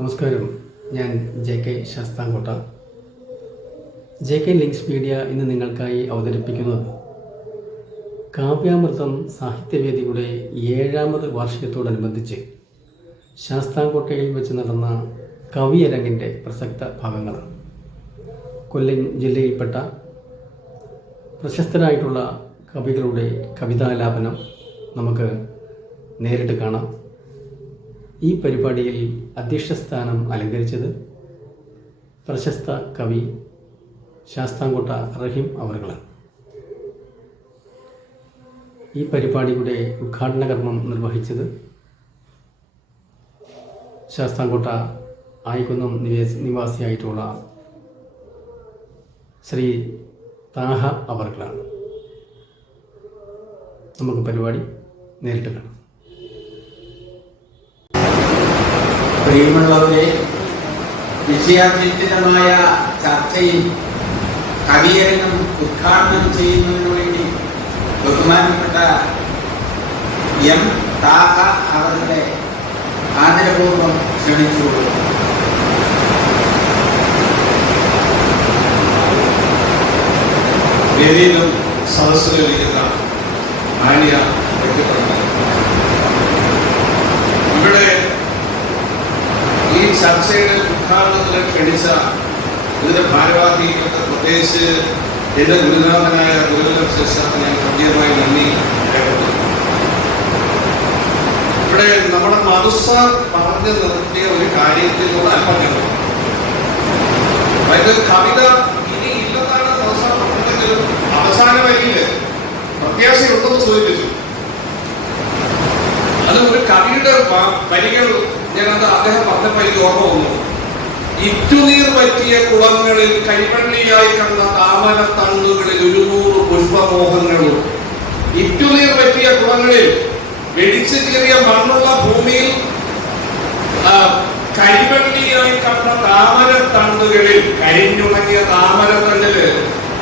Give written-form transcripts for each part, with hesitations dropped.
നമസ്കാരം, ഞാൻ JK Sasthamkotta. JK links media ഇന്ന് നിങ്ങൾക്കായി അവതരിപ്പിക്കുന്നത് കാവ്യാമൃതം സാഹിത്യവേദിയുടെ 7ാമത് വാർഷികത്തോടനുബന്ധിച്ച് ശാസ്താംകോട്ടയിൽ വെച്ച് നടന്ന കവിയരങ്ങിൻ്റെ പ്രസക്ത ഭാഗങ്ങളാണ്. കൊല്ലം ജില്ലയിൽപ്പെട്ട പ്രശസ്തരായിട്ടുള്ള കവികളുടെ കവിതാലാപനം നമുക്ക് നേരിട്ട് കാണാം. ഈ പരിപാടിയിൽ അധ്യക്ഷസ്ഥാനം അലങ്കരിച്ചത് പ്രശസ്ത കവി ശാസ്താംകോട്ട റഹീം അവർകളാണ്. ഈ പരിപാടിയുടെ ഉദ്ഘാടന കർമ്മം നിർവഹിച്ചത് ശാസ്താംകോട്ട ആയിക്കുന്നം നിവാസിയായിട്ടുള്ള ശ്രീ താഹ അവർകളാണ്. നമുക്ക് പരിപാടി നേരിട്ട് കാണാം. പ്രിയമുള്ളവരെ, വിഷയാധിഷ്ഠിതമായ ചർച്ചയിൽ കവിയരങ്ങും ഉദ്ഘാടനം ചെയ്യുന്നതിനു വേണ്ടി ബഹുമാനപ്പെട്ട എം താഹ അവരുടെ ആദരപൂർവ്വം ക്ഷണിച്ചുകൊള്ളുന്നു. വേദിയിലും സദസ്സിലിരിക്കുന്ന മാന്യ വ്യക്തിത്വങ്ങൾ, ഇവിടെ ഈ ചർച്ചയുടെ ഉദ്ഘാടനത്തിന് ക്ഷണിച്ച ഇതിന്റെ ഭാരവാഹികൾക്ക്, പ്രത്യേകിച്ച് എന്റെ ഗുരുനാഥനായ ഗുരുകുലം ശിക്ഷാത്തിന് ഞാൻ പ്രത്യേകമായി നന്ദി രേഖപ്പെടുത്തുന്നു. ഇവിടെ നമ്മുടെ മധുസാർ പറഞ്ഞു നിർത്തിയ ഒരു കാര്യത്തിലൂടെ അല്പം അതായത് കവിത ഇനി ഇല്ലെന്നാണ് മധുസാർ പറഞ്ഞെങ്കിലും അവസാന വരിയില് പ്രത്യാശയുണ്ടെന്ന് സൂചിപ്പിച്ചു. അത് ഒരു കവിയുടെ വരികൾ ഞാനത് അദ്ദേഹം പറഞ്ഞപ്പോൾ എനിക്ക് ഓർമ്മ വന്നു. ഇറ്റുനീർ പറ്റിയ കുളങ്ങളിൽ കൈവള്ളിയായി കണ്ട താമര തണ്ടുകളിൽ 100 പുഷ്പമോഹങ്ങളും. ഇറ്റുനീർ പറ്റിയ കുളങ്ങളിൽ വെടിച്ചു കീറിയ മണ്ണുള്ള ഭൂമിയിൽ കരിവള്ളിയായി കണ്ട താമര തണ്ടുകളിൽ, കരിഞ്ഞുണങ്ങിയ താമര തണ്ടില്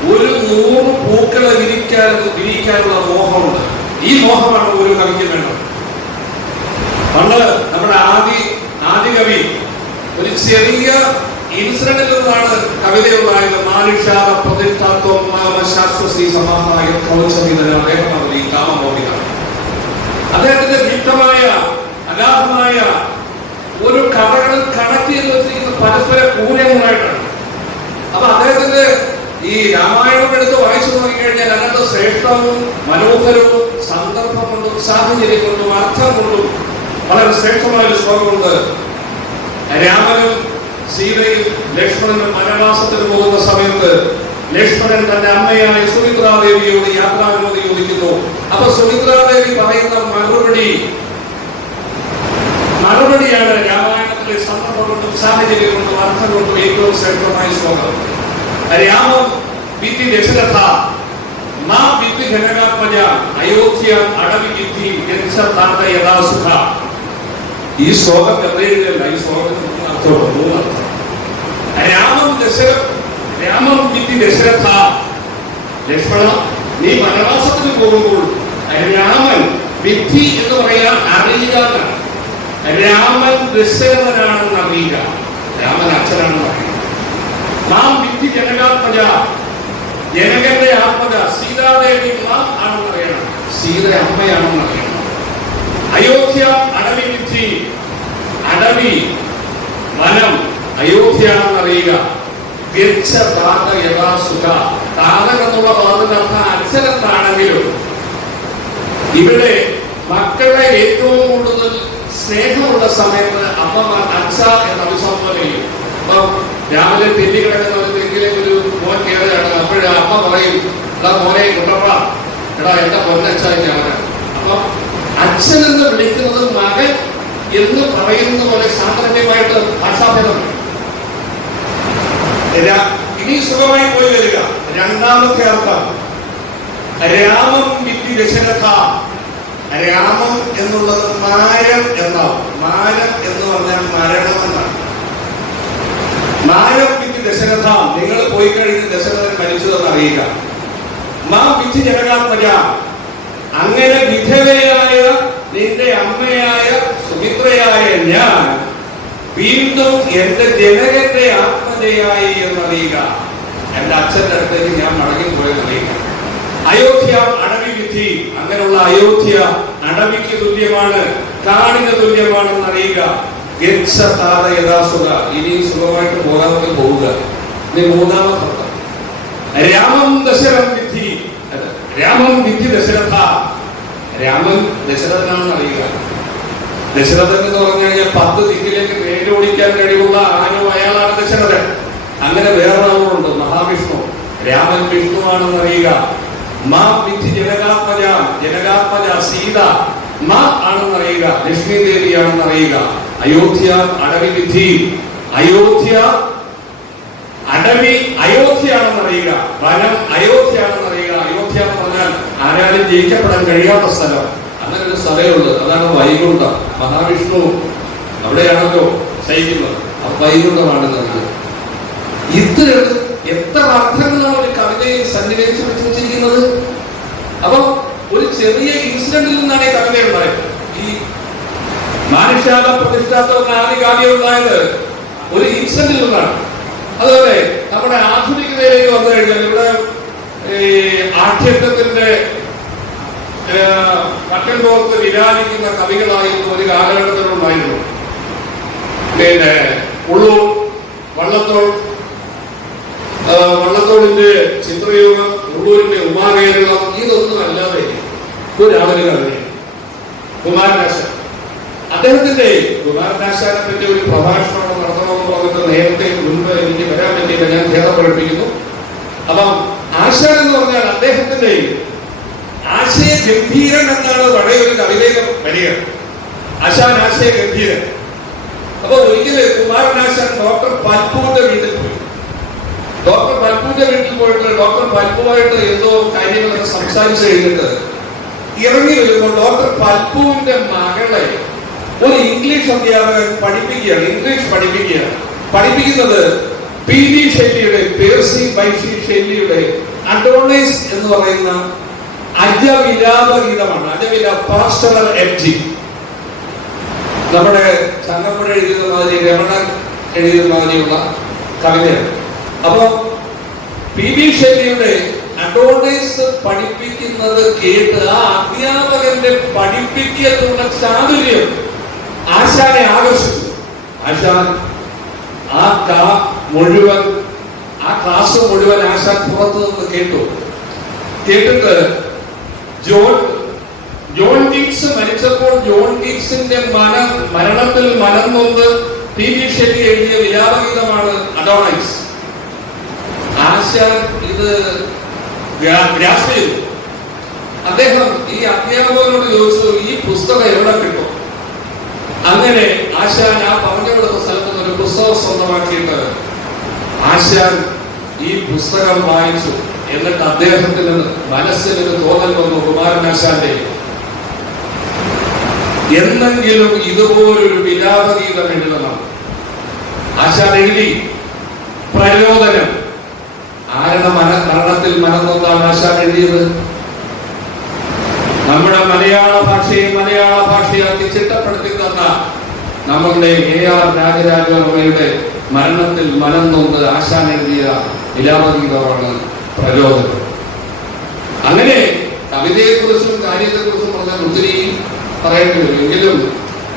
100 പൂക്കളെ വിരിക്കാനുള്ള മോഹമുണ്ട്. ഈ മോഹമാണ് ഒരു കവിക്ക് വേണ്ടത്. പണ്ട് നമ്മുടെ ആദി കവി ഒരു ചെറിയ ഇൻസിഡന്റിൽ നിന്നാണ് കവിതയുണ്ടായത്. മാനുഷാദ പ്രതിഷ്ഠാത്വം ശാസ്ത്രശ്രീ സമാഹായ അദ്ദേഹം ഈ കാമമോഹിത. അദ്ദേഹത്തിന്റെ ദീപ്തമായ അഗാധമായ ഒരു കഥകൾ കണക്ട് ചെയ്ത് വെച്ചിരിക്കുന്ന പരസ്പര കൂര്യങ്ങളായിട്ടാണ്. അപ്പൊ അദ്ദേഹത്തിന്റെ ഈ രാമായണം എടുത്ത് വായിച്ചു നോക്കിക്കഴിഞ്ഞാൽ അതിനകത്ത് ശ്രേഷ്ഠവും മനോഹരവും സന്ദർഭം കൊണ്ടും സാഹചര്യം കൊണ്ടും അർത്ഥം കൊണ്ടും വളരെ ശ്രേഷ്ഠമായ ഒരു ശ്ലോകമുണ്ട്. രാമനും സീതയും ലക്ഷ്മണനും വനവാസത്തിന് പോകുന്ന സമയത്ത് ലക്ഷ്മണൻ തന്റെ അമ്മയായ സുമിത്രാദേവിയോട് യാത്രാവിനോദി ചോദിക്കുന്നു. അപ്പൊ സുമിത്രാദേവി പറയുന്ന മറുപടിയാണ് രാമായണത്തിലെ സന്ദർഭം കൊണ്ടും സാഹചര്യം കൊണ്ടും അർത്ഥം കൊണ്ടും ഏറ്റവും ശ്രേഷ്ഠമായ ശ്ലോകം. രാമം വിത്തി ദശരഥ മാ വിത്തി ജനകാത്മജ അയോധ്യ അടവി വിത്തി യഥാസുഖ. ഈ ശ്ലോകം എഴുതിയല്ല, ഈ ശ്ലോകത്തിന് മൂന്നർത്ഥം. രാമം വിത്തി ദശരഥ, ലക്ഷ്മണ നീ വനവാസത്തിന് പോകുമ്പോൾ രാമൻ വിദ്ധി എന്ന് പറയാൻ അറിയുക. രാമൻ ദശരഥനാണെന്ന് അറിയുക, രാമൻ അച്ഛനാണെന്ന് അറിയുക. നാം വിദ്ധി ജനകാത്മജ, ജനകന്റെ ആത്മജ സീതാദേവി നാം ആണെന്ന് അറിയണം, സീത അമ്മയാണെന്ന് അറിയണം. അയോധ്യ അടവി വിദ്ധി, അടവി വനം അയോധ്യയാണെന്നറിയുക. താതകം എന്നുള്ള വാദനർത്ഥം അച്ഛനെന്നാണെങ്കിലും ഇവിടെ മക്കളെ ഏറ്റവും കൂടുതൽ സ്നേഹമുള്ള സമയത്ത് അമ്മമാർ അച്ഛ എന്ന് അഭിസംബോധന ചെയ്യും. അപ്പൊ രാവിലെ തെല്ലി കിടക്കുന്ന ഒരു മോൻ കയറുകയാണ്. അപ്പോഴേ അമ്മ പറയും, എടാ മോനെ കുട്ടപ്പ, എടാ എന്റെ പൊന്നച്ഛ ഞാനാണ്. അപ്പൊ അച്ഛൻ എന്ന് വിളിക്കുന്നത് മകൻ എന്ന് പറയുന്ന പോലെ സാധാരണമായിട്ട് ഭാഷാഭേദമാണ്. ഇനി സുഖമായി പോയി വരിക. രണ്ടാമത്തെ അർത്ഥം രാമം വിത്തി ദശരഥ. രാമം എന്നുള്ളത് മാരം എന്നാവും. മാരം എന്ന് പറഞ്ഞാൽ മരണം എന്നാണ്. മാരം വിത്തി ദശരഥ, നിങ്ങൾ പോയി കഴിഞ്ഞ് ദശരഥൻ മരിച്ചതെന്ന് അറിയുക. മാം വിധി ജനകാത്മജ, അങ്ങനെ വിധവയായ നിന്റെ അമ്മയായ സുമിത്രയായ ഞാൻ വീണ്ടും എന്റെ ജനകന്റെ ആത്മജയായി എന്നറിയുക. എന്റെ അച്ഛന്റെ അടുത്തേക്ക് ഞാൻ മടങ്ങിപ്പോയെന്നറിയുക. അയോധ്യ അടവി വിധി, അങ്ങനെയുള്ള അയോധ്യ അടവിക്ക് തുല്യമാണ്, കാടിന് തുല്യമാണെന്ന് അറിയുക. ഇനി സുഖമായിട്ട് പോകാതെ പോവുക. ഇനി മൂന്നാമത്തെ രാമം ദശരഥ വിധി, രാമം വിധി ദശരഥ, രാമൻ ദശരഥനാണെന്ന് അറിയുക. ദശരഥൻ എന്ന് പറഞ്ഞു കഴിഞ്ഞാൽ 10 ദിക്കിലേക്ക് നേരോടിക്കാൻ കഴിവുള്ള ആരോ അയാളാണ് ദശരഥൻ. അങ്ങനെ വേറൊരാളുണ്ട് മഹാവിഷ്ണു, രാമൻ വിഷ്ണുവാണെന്ന് അറിയുക. മാ വിധി ജനകാത്മജ, ജനകാത്മജ സീത മാ ആണെന്ന് അറിയുക, ലക്ഷ്മി ദേവിയാണെന്ന് അറിയുക. അയോധ്യ അടവി വിധി, അയോധ്യ അടവി അയോധ്യയാണെന്ന് അറിയുക, വനം അയോധ്യയാണെന്ന് അറിയുക. അയോധ്യ എന്ന് പറഞ്ഞാൽ ആരാലും ജയിക്കപ്പെടാൻ കഴിയാത്ത സ്ഥലം, അങ്ങനെ ഒരു സ്ഥലമുള്ളത്, അതാണ് വൈകുണ്ഠം. മഹാവിഷ്ണു അവിടെയാണല്ലോ ശയിക്കുന്നത്, ആ വൈകുണ്ഠമാണ് നമുക്ക്. ഇത്തരം എത്ര അർത്ഥങ്ങളാണ് ഒരു കവിതയെ സന്നിവേശിച്ച് വെച്ചിരിക്കുന്നത്. അപ്പൊ ഒരു ചെറിയ ഇൻസിഡന്റിൽ നിന്നാണ് ഈ കവിത ഉണ്ടായത്. ഈ മാനുഷാല പ്രതിഷ്ഠാത്വ കാവ്യം ഉണ്ടായത് ഒരു ഇൻസിഡന്റിൽ നിന്നാണ്. അതുപോലെ നമ്മുടെ ആധുനികതയിലേക്ക് വന്നു കഴിഞ്ഞാൽ ഇവിടെ ആക്ഷേപത്തിന്റെ കട്ടൻ പുറത്ത് വിരാജിക്കുന്ന കവികളായിരുന്നു ഒരു കാലഘട്ടത്തിലുണ്ടായിരുന്നു. പിന്നെ ഉള്ളൂർ, വള്ളത്തോളിന്റെ ചിത്രയോഗം, ഉള്ളൂരിന്റെ ഉമാകേരളം, ഇതൊന്നും അല്ലാതെ ഒരാളൊരു കവിത കുമാരനാശാൻ. അദ്ദേഹത്തിന്റെ കുമാരനാശാനെ പറ്റി ഒരു പ്രഭാഷണം നടത്തണമെന്ന് പറഞ്ഞിട്ട് നേരത്തെ മുൻപ് എനിക്ക് വരാൻ പറ്റിയില്ല, ഞാൻ ഖേദപ്രകടിപ്പിക്കുന്നു. അപ്പം ആശാൻ എന്ന് പറഞ്ഞാൽ അദ്ദേഹത്തിന്റെ ആശയ ഗംഭീരൻ എന്നാണ് പഴയ ഒരു കവിതയിൽ വരിക. ആശാൻ ആശയ ഗംഭീരൻ. അപ്പൊ ഒരിക്കല് കുമാരനാശാൻ ഡോക്ടർ പൽപ്പുവിന്റെ വീട്ടിൽ പോയി. ഡോക്ടർ പൽപ്പുവിന്റെ വീട്ടിൽ പോയിട്ട് ഡോക്ടർ പൽപ്പുവായിട്ട് എന്തോ കാര്യങ്ങളൊക്കെ സംസാരിച്ചു കഴിഞ്ഞിട്ട് ഇറങ്ങി വരുമ്പോൾ ഡോക്ടർ പൽപ്പുവിന്റെ മകളെ ഒരു ഇംഗ്ലീഷ് അധ്യാപകൻ പഠിപ്പിക്കുകയാണ്, ഇംഗ്ലീഷ് പഠിപ്പിക്കുന്നത് PV ഷെല്ലിയുടെ, പേഴ്സി ബൈഷി ഷെല്ലിയുടെ അഡോണൈസ് എന്ന് പറയുന്ന അജവിലാപ ഗീതമാണ്. പാസ്റ്ററൽ എഡ്ജി, നമ്മുടെ ചങ്ങമ്പുഴ എഴുതിയ മാതിരി, രമണൻ എഴുതിയ മാതിരിയുള്ള കവിതയാണ്. അപ്പൊ PV ഷെല്ലിയുടെ അഡോണൈസ് പഠിപ്പിക്കുന്നത് കേട്ട് ആ അധ്യാപകന്റെ പഠിപ്പിക്കത്തുള്ള ചാതുര്യം ആശാനെ ആകർഷിച്ചു. ആശാൻ ആ ക്ലാസ് മുഴുവൻ ആശാൻ പുറത്തു നിന്ന് കേട്ടിട്ട് ജോൺ കീറ്റ്സ് മരിച്ചപ്പോൾ ജോൺ കീറ്റ്സിന്റെ മരണത്തിൽ മനം നൊന്ന് PV ഷെല്ലി എഴുതിയ വിലാപഗീതമാണ് അഡോണൈസ്. ആശാൻ ഇത് ഗ്രാസ്പ് ചെയ്തു. അദ്ദേഹം ഈ അധ്യാപകനോട് ചോദിച്ചു, ഈ പുസ്തകം എവിടെ കിട്ടും? അങ്ങനെ ആശാൻ ആ പറഞ്ഞു കൊടുത്ത സ്ഥലത്ത് നിന്ന് ഒരു പുസ്തകം സ്വന്തമാക്കിയിട്ട് ആശാൻ ഈ പുസ്തകം വായിച്ചു. എന്നിട്ട് അദ്ദേഹത്തിന് മനസ്സിന് തോന്നൽ വന്നു, കുമാരനാശാന്റെ എന്നെങ്കിലും ഇതുപോലൊരു വിലാപഗീതം എഴുതണം. ആശാൻ എഴുതി. പ്രചോദനം, ആരുടെ മരണത്തിൽ മനംനൊന്താണ് ആശാൻ എഴുതിയത്? നമ്മുടെ മലയാള ഭാഷയാക്കി ചിട്ടപ്പെടുത്തി തന്ന നമ്മളുടെ AR രാജരാജവർമ്മയുടെ മരണത്തിൽ മനം നൊന്ത് ആശാൻ എഴുതിയ വിലാപഗീതമാണ് പ്രചോദനം. അങ്ങനെ കവിതയെക്കുറിച്ചും കാര്യത്തെക്കുറിച്ചും പറഞ്ഞാൽ ഒത്തിരി പറയേണ്ടി വരും. എങ്കിലും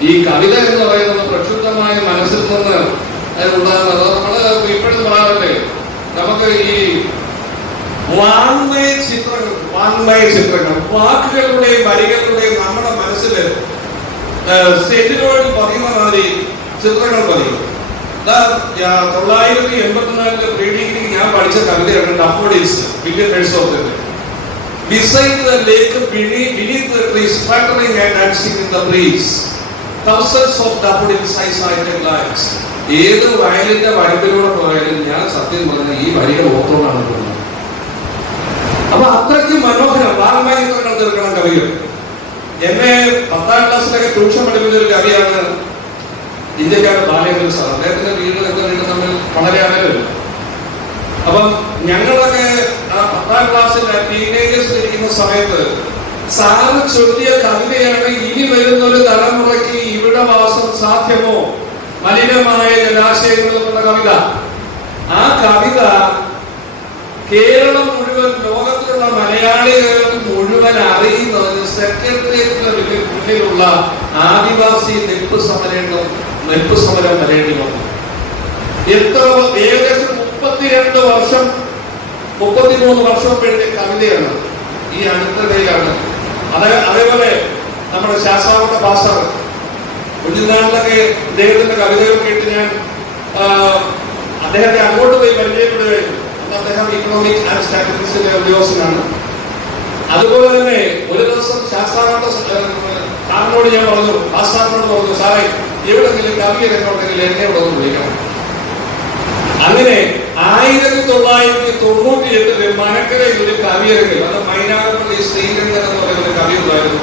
ഈ കവിത എന്ന് പറയുന്നത് പ്രക്ഷുബ്ധമായ മനസ്സിൽ നിന്ന് ഉണ്ടാകുന്നത് നമ്മള് ഇപ്പോഴും പറയാറില്ലേ, നമുക്ക് ഈ വാങ്മയ ചിത്രങ്ങൾ വാക്കുകളുടെയും വരികളുടെയും നമ്മുടെ മനസ്സിൽ സെറ്റിലോട് പതിയുന്ന മാതിരി ചിത്രങ്ങൾ പതിയും. 1984 പ്രീ ഡിഗ്രി ഞാൻ പഠിച്ച കവിതയാണ് ഡാഫോഡിൽസ്, വില്യം വേഴ്സ്വർത്തിന്റെ. Beside the lake, beneath the trees, fluttering and dancing in the breeze, thousands of daffodils I saw in lights. ഏത് വയലിന്റെ വരമ്പിലൂടെ പോയാലും ഞാൻ സത്യം പറഞ്ഞ ഈ വരികൾ ഓർത്തോടാണ് പോകുന്നത്. അപ്പൊ അത്രയ്ക്ക് മനോഹരം വാങ്മയ ചിത്രങ്ങൾ തീർക്കണം കവികൾ. എന്നെ 10ാം ക്ലാസ്സിലൊക്കെ ട്യൂഷൻ പഠിപ്പിച്ച ഒരു കവിയാണ് ഇന്ത്യക്കാരൻ ബാലേന്ദ്രൻ സാർ. അദ്ദേഹത്തിന്റെ വീടും എന്റെ വീടും തമ്മിൽ വളരെ അകലമില്ല. അപ്പം ഞങ്ങളൊക്കെ ആ 10ാം ക്ലാസ്സിൽ ടീനേജേഴ്സ് ഇരിക്കുന്ന സമയത്ത് സാറ് ചൊല്ലിയ കവിതയാണ്, ഇനി വരുന്ന ഒരു തലമുറയ്ക്ക് ഇവിടെ വാസം സാധ്യമോ മലിനമായ ജലാശയങ്ങൾ എന്നുള്ള കവിത. ആ കവിത കേരളം മുഴുവൻ, ലോകത്തിലുള്ള മലയാളികൾ മുഴുവൻ അറിയുന്നത് സെക്രട്ടേറിയറ്റിന് മുന്നിലുള്ള ആദിവാസി നെൽപ്പ് സമരം വരേണ്ടി വന്നു. ഏകദേശം 32 വർഷം 33 വർഷം വേണ്ടി കവിതയാണ്. ഈ അടുത്തിടയിലാണ് അതേപോലെ നമ്മുടെ ശാസ്താംകോട്ട ഭാഷ കുഞ്ഞുനാളിലൊക്കെ അദ്ദേഹത്തിന്റെ കവിതകൾ കേട്ട് ഞാൻ അദ്ദേഹത്തെ അങ്ങോട്ട് പോയി പരിചയപ്പെടുകയായിരുന്നു. അദ്ദേഹം ഇക്കണോമിക് ആൻഡ് സ്റ്റാറ്റിസ്റ്റിക്സിന്റെ ഉദ്യോഗസ്ഥനാണ്. അതുപോലെ തന്നെ ഒരു ദിവസം ശാസ്താംകോട്ട സാറിനോട് ഞാൻ പറഞ്ഞു, സാറിനോട് പറഞ്ഞു, സാറേ എവിടെങ്കിലും കവിയരൊക്കെ ഉണ്ടെങ്കിൽ എന്നെ ഇവിടെ ഒന്ന് വിളിക്കണം. അങ്ങനെ 1998 മനക്കരയിൽ ഒരു കവിയരങ്ങിൽ, അത് മൈനാഗപ്പള്ളി ശ്രീരംഗൻ എന്ന് പറയുന്ന കവി ഉണ്ടായിരുന്നു.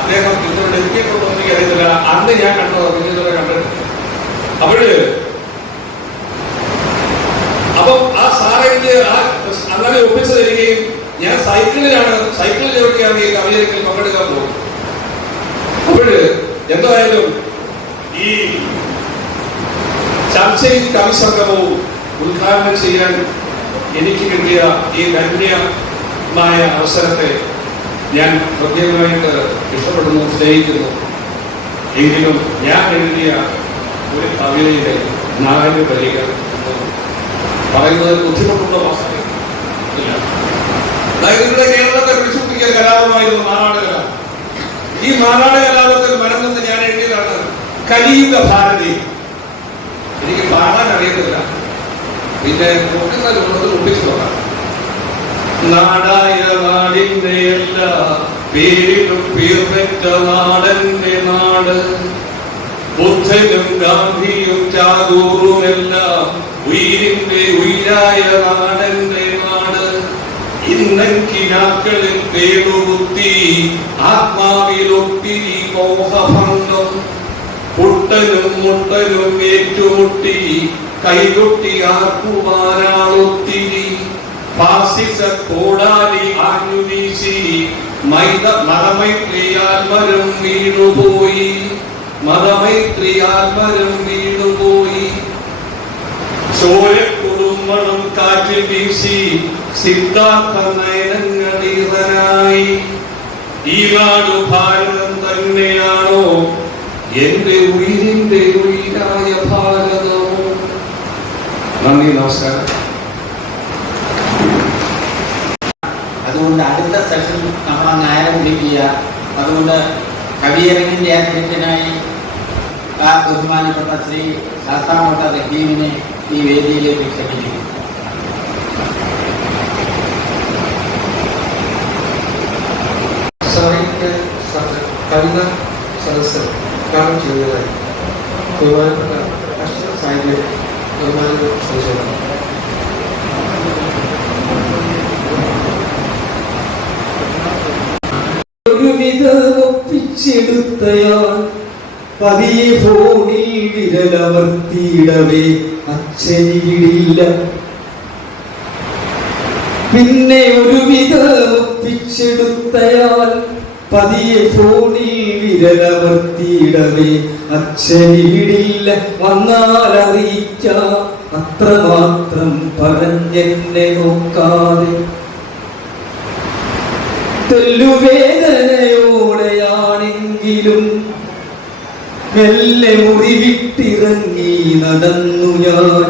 അദ്ദേഹം ഇന്നോട് എത്തിയിട്ടുണ്ടോ എനിക്ക് അറിയത്തില്ല. അന്ന് ഞാൻ കണ്ടത്, പിന്നീട് കണ്ടിട്ടുണ്ട്. അപ്പം ആ സാറെനിക്ക് അങ്ങനെ ഒപ്പിച്ചു തരികയും ഞാൻ സൈക്കിൾ ചവിട്ടിയാണ് ഈ കവിയരങ്ങിൽ പങ്കെടുക്കാൻ പോകും. എന്തായാലും ഈ ചർച്ചയും കവിസംഗമവും ഉദ്ഘാടനം ചെയ്യാൻ എനിക്ക് കിട്ടിയ ഈ ധന്യമായ അവസരത്തെ ഞാൻ പ്രത്യേകമായിട്ട് ഇഷ്ടപ്പെടുന്നു, സ്നേഹിക്കുന്നു. എങ്കിലും ഞാൻ എഴുതിയ ഒരു കവിതയിലെ 4 വരികൾ പറയുന്നത് ബുദ്ധിമുട്ടുള്ള ഭാഷയില്ല. അതായത് കേരളത്തെ പിടിച്ചുപിടിക്കുന്ന കലാപമായിരുന്നു മാനാട് കലാപം. ഈ മാനാട് കലാപത്തിൽ മറന്നെന്ന് ഞാൻ എഴുതിയതാണ് കലിയുഗ ഭാരതി. എനിക്ക് പാടാൻ അറിയത്തില്ല, പിന്നെ നോക്കുന്ന ലോകത്തിൽ ഒപ്പിച്ചു നോക്കാം. നാടായ നാടിന്റെ എല്ലാ പേരിലും പേർപ്പെട്ട നാടന്റെ നാട്, ബുദ്ധനും ഗാന്ധിയും ടാഗോറുമെല്ലാം ഉയിരിന്റെ ഉയിരായ നാടന്റെ നാട്. ഇന്നക്കിനാക്കളിൽ പേരുകുത്തി ആത്മാവിലൊത്തിരി മോഹഭംഗം, പുട്ടനും മുട്ടനും ഏറ്റുമുട്ടി കൈകൊട്ടി ആർക്കുവാനാളൊത്തിരി, ഫാസിസ കോടാലി ആഞ്ഞുവീശി മതമൈത്രിയാൽ മരം വീണുപോയി, മതമൈത്രിയാൽ മരം വീണുപോയി. ചോരക്കുറുമണം കാറ്റിൽ വീശി സിദ്ധാർത്ഥ നയനങ്ങളീതനായി. ഈ നാട് ഭാരതം തന്നെയാണോ എന്റെ ഉയിരിന്റെ ഉയിരായ ഭാരതമോ? നന്ദി, നമസ്കാരം. അതുകൊണ്ട് അടുത്ത സെഷൻ നമ്മൾ നേരം വിളിക്കുക. അതുകൊണ്ട് കവിയരങ്ങിന്റെ അധ്യക്ഷനായി ആ ബഹുമാനപ്പെട്ട ശ്രീ ശാസ്താംകോട്ട റഹീമിനെ ഈ വേദിയിലേക്ക് ക്ഷണിക്കുന്നു. കവിത സദസ്സ് ഉദ്ഘാടനം ചെയ്യുന്നതായി ബഹുമാനപ്പെട്ട രാഷ്ട്രീയ സാഹിത്യ ബഹുമാനങ്ങൾ ചോദിച്ചതാണ്. ഒപ്പിച്ചെടുത്തയാൾ പതിയെ ഫോണിൽ വിരലമർത്തിയിടവേ അച്ഛനില്ല. പിന്നെ ഒപ്പിച്ചെടുത്തയാൾ പതിയെ ഫോണിൽ വിരലമർത്തിയിടവേ അച്ഛനില്ല. വന്നാൽ അറിയിക്കാം അത്രമാത്രം പറഞ്ഞെന്നെ നോക്കാതെ. തെല്ലുവേദനയോടെയാണെങ്കിലും മെല്ലെ മുറിവിട്ടിറങ്ങി നടന്നു ഞാൻ.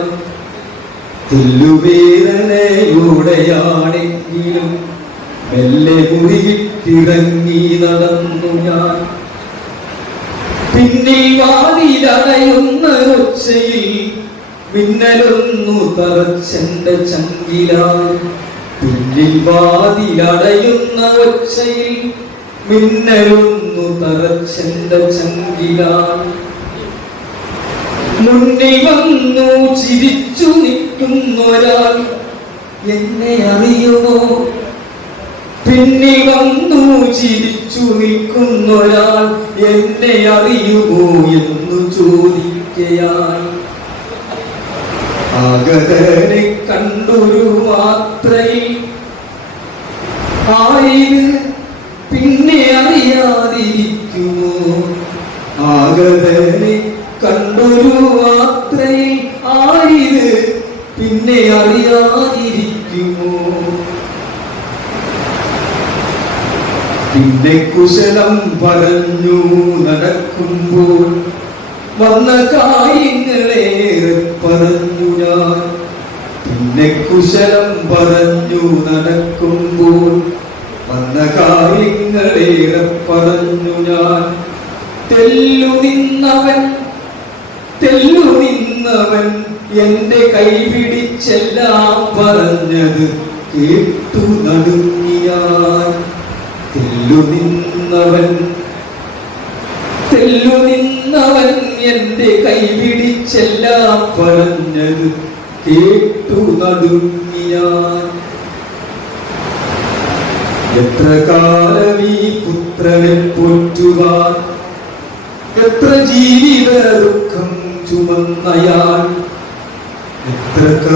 തെല്ലുവേദനയോടെയാണെങ്കിലും മെല്ലെ മുറിവിട്ടിറങ്ങി നടന്നു ഞാൻ. പിന്നിൽ വാതിലടയുന്ന ഒച്ചയിൽ മിന്നലൊന്നു തറച്ചെന്റെ ചങ്കിലായി. പിന്നിൽ വാതിലടയുന്ന ഒച്ചയിൽ മിന്നലൊന്നു തറച്ചെന്റെ ചങ്കിലായി. മുന്നിൽ വന്നു ചിരിച്ചു നിൽക്കുന്നൊരാൾ എന്നെ അറിയുമോ? പിന്നിൽ വന്നു ചിരിച്ചു നിൽക്കുന്നൊരാൾ എന്നെ അറിയുമോ എന്നു ചോദിക്കയായി. ആഗതനെ കണ്ടൊരു മാത്രയിൽ ആയിന് പിന്നെ അറിയാതിരിക്കുമോ? ആഗതനെ കണ്ടു കണ്ടൊരു മാത്രയിൽ ആരിത് പിന്നെ അറിയാതിരിക്കുമോ? പിന്നെ കുശലം പറഞ്ഞു നടക്കുമ്പോൾ വന്ന കാര്യങ്ങളേറെ പറഞ്ഞു ഞാൻ. പിന്നെ കുശലം പറഞ്ഞു നടക്കുമ്പോൾ വന്ന കാര്യങ്ങളേറെ പറഞ്ഞു ഞാൻ. തെല്ലു നിന്നവൻ എന്റെ കൈപിടിച്ചെല്ലാം പറഞ്ഞത് കേട്ടു നടുങ്ങിയാൻ. തെല്ലു നിന്നവൻ എന്റെ കൈപിടിച്ചെല്ലാം പറഞ്ഞത് കേട്ടു നടുങ്ങിയാൻ. എത്ര കാലം ഈ പുത്രനെ പോറ്റുവാൻ, എത്ര ജീവിത ദുഃഖം ചുമന്നയാൾ. എത്ര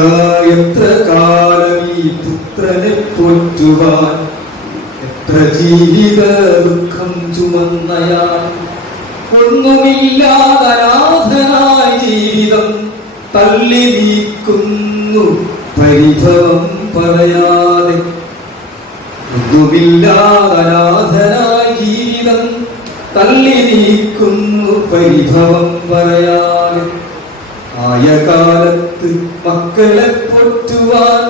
കാലം ഈ പുത്രനെ പോറ്റുവാൻ, എത്ര ജീവിത ദുഃഖം ചുമന്നയാൾ. ഒന്നുമില്ലാതനാഥനായ ജീവിതം തള്ളി നീക്കുന്നു പരിഭവം പറയാതെ. ഒന്നുമില്ലാതനാഥനായ ജീവിതം തള്ളി നീക്കുന്നു പരിഭവം പറയാതെ. ആയ കാലത്ത് മക്കളെ പൊറ്റുവാൻ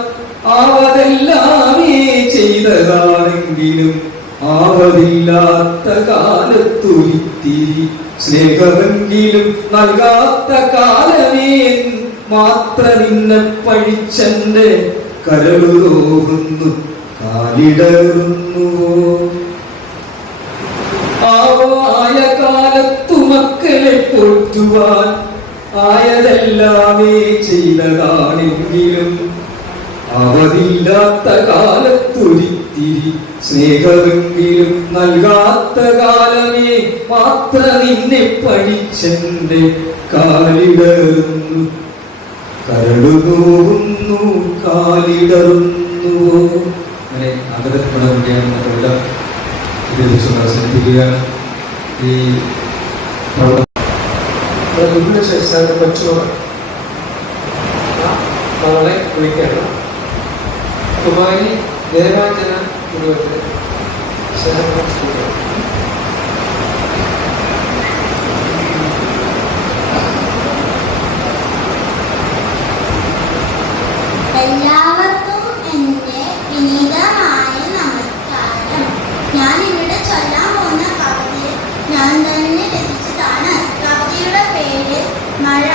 ആവതെല്ലാമേ ചെയ്തതാണെങ്കിലും ആവതില്ലാത്ത കാലത്തൊരിത്തിരി സ്നേഹമെങ്കിലും നൽകാത്ത കാലമേ മാത്ര നിന്നെ പഴിച്ചെന്റെ കരളുതോറുന്നു കാലിടറുന്നുവോ? ആയ കാലത്തു മക്കളെ പോറ്റുവാൻ ആയതെല്ലാമേ ചെയ്തതാണെങ്കിലും അവധില്ലാത്ത കാലത്തൊരിത്തിരി സ്നേഹമെങ്കിലും നൽകാത്ത കാലമേ മാത്ര നിന്നെ പഠിച്ചെന്റെ കാലിടറുന്നു കരളുതോറുന്നു കാലിടറുന്നുവോ? അങ്ങനെ ആദരപ്പെടാൻ വേണ്ടിയാണ് നമ്മളെല്ലാം ഇത് അവസാനിപ്പിക്കുകയാണ്. ഈ ശേഷം കൊച്ചുമകൾ മകളെ വിളിക്കണം. കുമാരി ദേവാഞ്ജന മുഴുവൻ എല്ലാവർക്കും എന്റെ വിനീതമായ നമസ്കാരം. ഞാൻ ഇവിടെ ചൊല്ലാൻ പോകുന്ന കവിത ഞാൻ തന്നെ രചിച്ചതാണ്. കവിതയുടെ പേര് മഴ.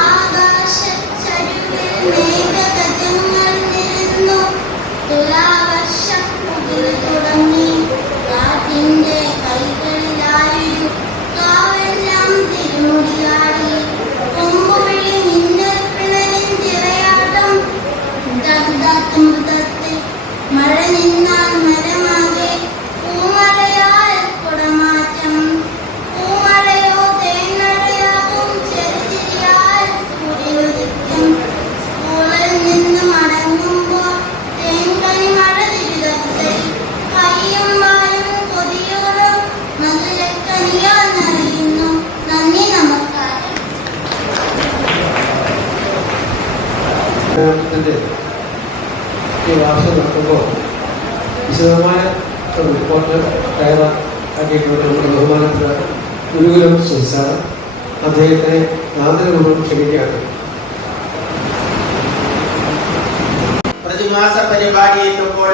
ആകാശച്ചരിവിൽ മേഘഗജങ്ങൾ നിരന്നു, തുലാവർഷം മുകിൽ തുടങ്ങി. കാറ്റിന്റെ കൈകളിലായൊരു കാവെല്ലാം തിരുമുടിയാടി. കൊമ്പുവിളി മിന്നൽ പിണരിൻ തിറയാട്ടം. ദഗ്ധത്തുമ്പത്തിൽ മഴ നിന്നാൽ മരമാകെ പൂമഴയാൽ കുടമാറ്റം. പൂമഴയോ തേന്മഴയാകും ചെറുചിരിയാൽ സൂര്യോദിക്കും. സ്കൂളിൽ നിന്ന് മടങ്ങുമ്പോൾ തേൻകനി മഴ തിരുതത്തിൽ കൈയും വായും കൊതിയോടും മധുരക്കനിയാൽ നിറയുന്നു. നന്ദി, നമസ്കാരം. ഈ വാർത്ത നടക്കുമ്പോൾ വിശദമായ ഒരു റിപ്പോർട്ട് തയ്യാറാക്കിയിട്ടുള്ള നമ്മുടെ ബഹുമാനപ്പെട്ട ഗുരുകുലം സംസാരം അദ്ദേഹത്തെ ആദരപൂർവ്വം ക്ഷണിക്കുകയാണ്. പ്രതിമാസ പരിപാടി എത്തുമ്പോൾ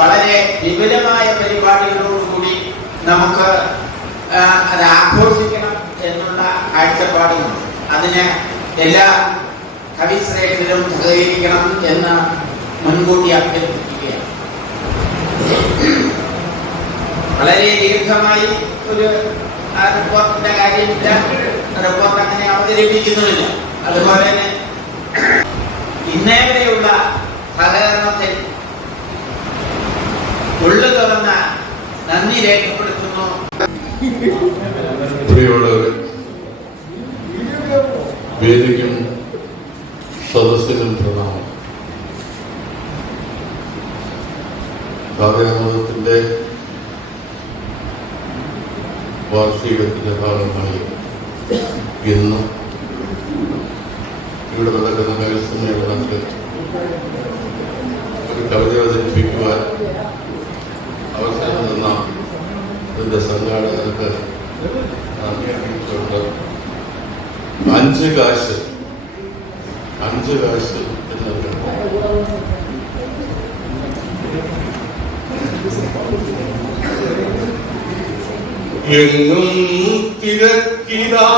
വളരെ വിപുലമായ പരിപാടികളോടുകൂടി നമുക്ക് അത് ആഘോഷിക്കണം എന്നുള്ള കാഴ്ചപ്പാടുണ്ട്. അതിന് എല്ലാ കവിശ്രേഷ്ഠരും സഹകരിക്കണം എന്ന് മുൻകൂട്ടി അഭ്യർത്ഥിക്കുകയാണ്. വളരെ ദീർഘമായി ഒരു റിപ്പോർട്ടിന്റെ കാര്യമില്ല, റിപ്പോർട്ട് അങ്ങനെ അവതരിപ്പിക്കുന്നുമില്ല. അതുപോലെ തന്നെ ഇന്നേവരെയുള്ള സഹകരണത്തിൽ ഉള്ളു തുറന്ന നന്ദി രേഖപ്പെടുത്തുന്നു. പ്രിയമുള്ളവരെ, വേദിക്കും സദസ്സിനും പ്രണാമം. ഭാരതമതത്തിന്റെ വാർഷികത്തിന്റെ ഭാഗമായി ഇന്ന് ഇവിടെ നടക്കുന്ന കവിസമ്മേളനത്തിൽ ഒരു കവിത അവതരിപ്പിക്കുവാൻ അവസരം തന്ന ഇതിൻ്റെ സംഘാടകർക്ക് നന്ദി അറിയിച്ചുകൊണ്ട് 5 കാശ് എന്നത് എങ്ങും തിരക്കിതാ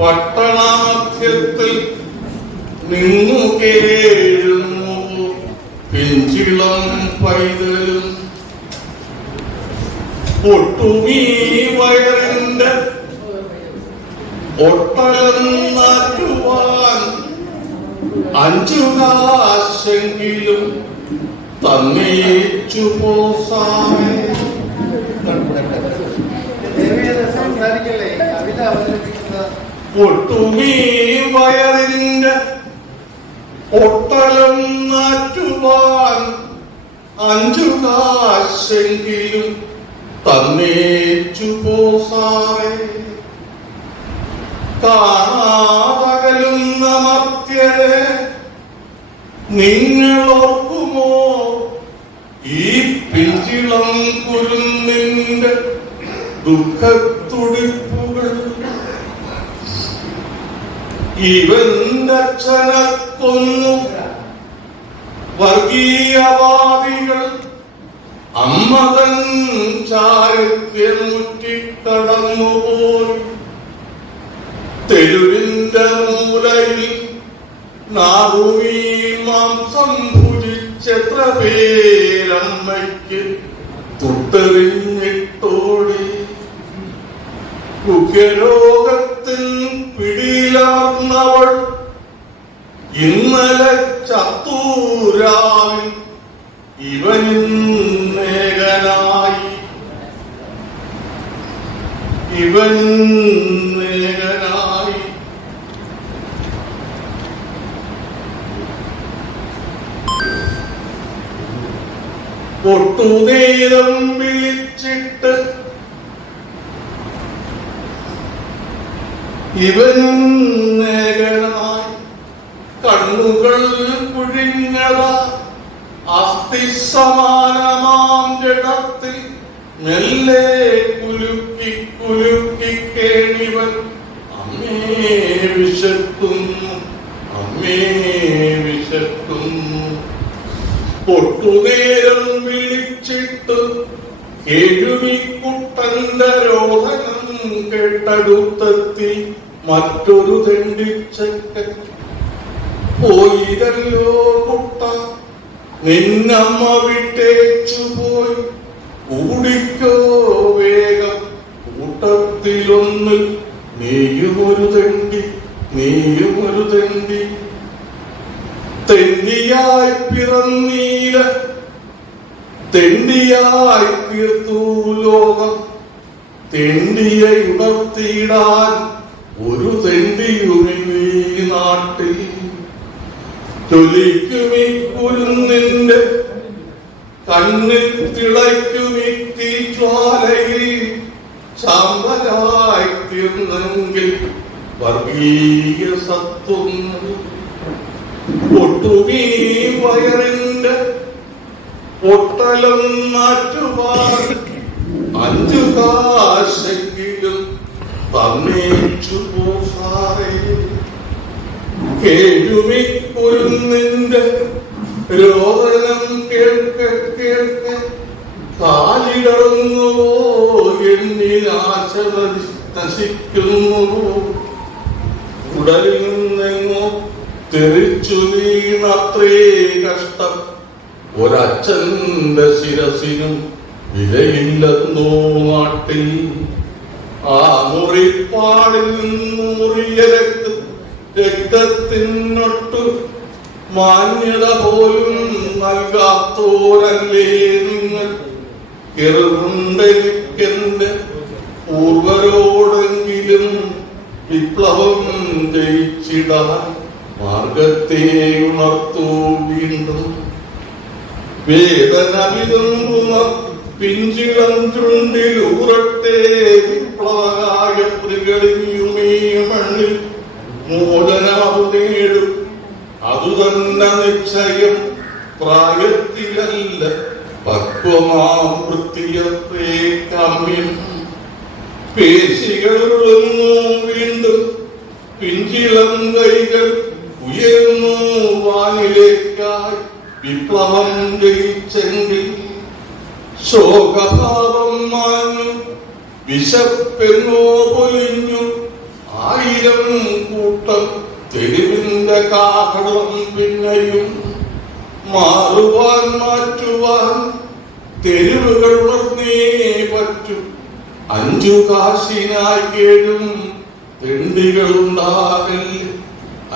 പട്ടണമധ്യത്തിൽ നിന്നു കേഴുന്നു പിഞ്ചിളം പൈതലും ഒട്ടുമീ വയറിന്റെ ഒട്ടലം നാറ്റുവാൻ 5 കാശെങ്കിലും തന്നേച്ചു പോസാമേ. ഒട്ടുമീ വയറിന്റെ ഒട്ടലം നാറ്റുവാൻ 5 കാശെങ്കിലും തന്നേച്ചു പോസാമേ. കാണാതകലുന്ന മർത്യരെ നിങ്ങളോർക്കുമോ ഈ പിഞ്ചിളം കുരുന്നിന്റെ ദുഃഖത്തുടിപ്പുകൾ? ഇവന്റെ അച്ഛനെ കൊന്നു വർഗീയവാദികൾ അമ്മതൻ ചാരത്യമുറ്റിക്കടന്നുപോയി. തെരുവിന്റെ മൂലയിൽ നാറുമീ മാംസം ഭുജിച്ചെത്ര പേരമ്മയ്ക്ക് തൊട്ടെറിഞ്ഞിട്ടോടി. കുഖരോഗത്തിൽ പിടിയിലർന്നവൾ ഇന്നലെ ചത്തൂരാവിൽ ഇവനിന്നേകനായി. ഒട്ടുനേരം വിളിച്ചിട്ട് ഇവനേകനായി. കണ്ണുകൾ കുഴിഞ്ഞത അസ്ഥി സമാനമാം ജഡത്തിൽ മെല്ലെ കുലുക്കി കുലുക്കി കേണിവൻ അമ്മേ വിശക്കുന്നു, അമ്മേ വിശക്കുന്നു. ഒട്ടുനേരം വിളിച്ചിട്ട് എഴുമിക്കുട്ടന്റെ രോദനം കേട്ടടുത്തെത്തി മറ്റൊരു തെണ്ടിച്ചക്കൻ. പോയിരല്ലോ കുട്ട, നിന്നമ്മ വിട്ടേച്ചു പോയി, കൂടിക്കോ വേഗം കൂട്ടത്തിലൊന്ന്, നീയുമൊരു തെണ്ടി, നീയുമൊരു തെണ്ടി. തെണ്ടിയായി പിറന്നീല, തെണ്ടിയായി തീർത്തു ലോകം, തെണ്ടിയെ ഉണർത്തിയിടാൻ ഒരു തെണ്ടിയുമീ നാട്ടിൽ. തൊലിക്കുമീ കുരുന്നിന്റെ കണ്ണിൽ തിളയ്ക്കുമീ തീജ്വാലയിൽ ചാമ്പലായി തീർന്നെങ്കിൽ വർഗീയ സത്വങ്ങൾ. ഒട്ടുമീ വയറിന്റെ ഒട്ടലം മാറ്റുവാൻ 5 കാശെങ്കിലും തന്നേച്ചു പോസാറേ. കേഴുമി കുരുന്നിന്റെ രോദനം കേൾക്കെ കേൾക്കെ കാലിടങ്ങുവോ എന്നിലാശ നശിക്കുന്നു. ഉടലിൽ നിന്നെങ്ങോ തെറിച്ചു വീണത്രേ കഷ്ടം. ഒരച്ഛന്റെ ശിരസിനും വിലയില്ലെന്നോ നാട്ടിൽ. ആ മുറിപ്പാടിൽ നിന്ന് മുറിയ രക്തത്തിനൊട്ടു മാന്യത പോലും നൽകാത്തോരല്ലേ നിങ്ങൾ. കിറുണ്ടെനിക്കെന്റെ പൂർവരോടെങ്കിലും വിപ്ലവം ജയിച്ചിടാൻ മാർഗത്തെ ഉണർത്തൂ വീണ്ടും. വേദന വിതുമ്പുന്ന പിഞ്ചിളം ചുണ്ടിലൂറട്ടെ വിപ്ലവകായത്രികളിയുമേ മണ്ണിൽ മോചനാവ് നേടും. അതുതന്നെ നിശ്ചയം പ്രായത്തിലല്ല പക്വമാം വൃത്തിയത്തെ കമ്മ്യം. പേശികളുന്നു വീണ്ടും പിഞ്ചിളം കൈകൾ ഉയർന്നു വാനിലേക്കായി വിപ്ലവം ജയിച്ചെങ്കിൽ ശോകഭാവം മാഞ്ഞു വിശപ്പെന്നോ പൊലിഞ്ഞു. 1000 കൂട്ടം തെരുവിന്റെ കാഹളം പിന്നെയും മാറുവാൻ മാറ്റുവാൻ തെരുവുകൾ ഉണർന്നേ പറ്റൂ. 5 കാശിനായി കേഴും തെണ്ടികളുണ്ടാകല്ലേ.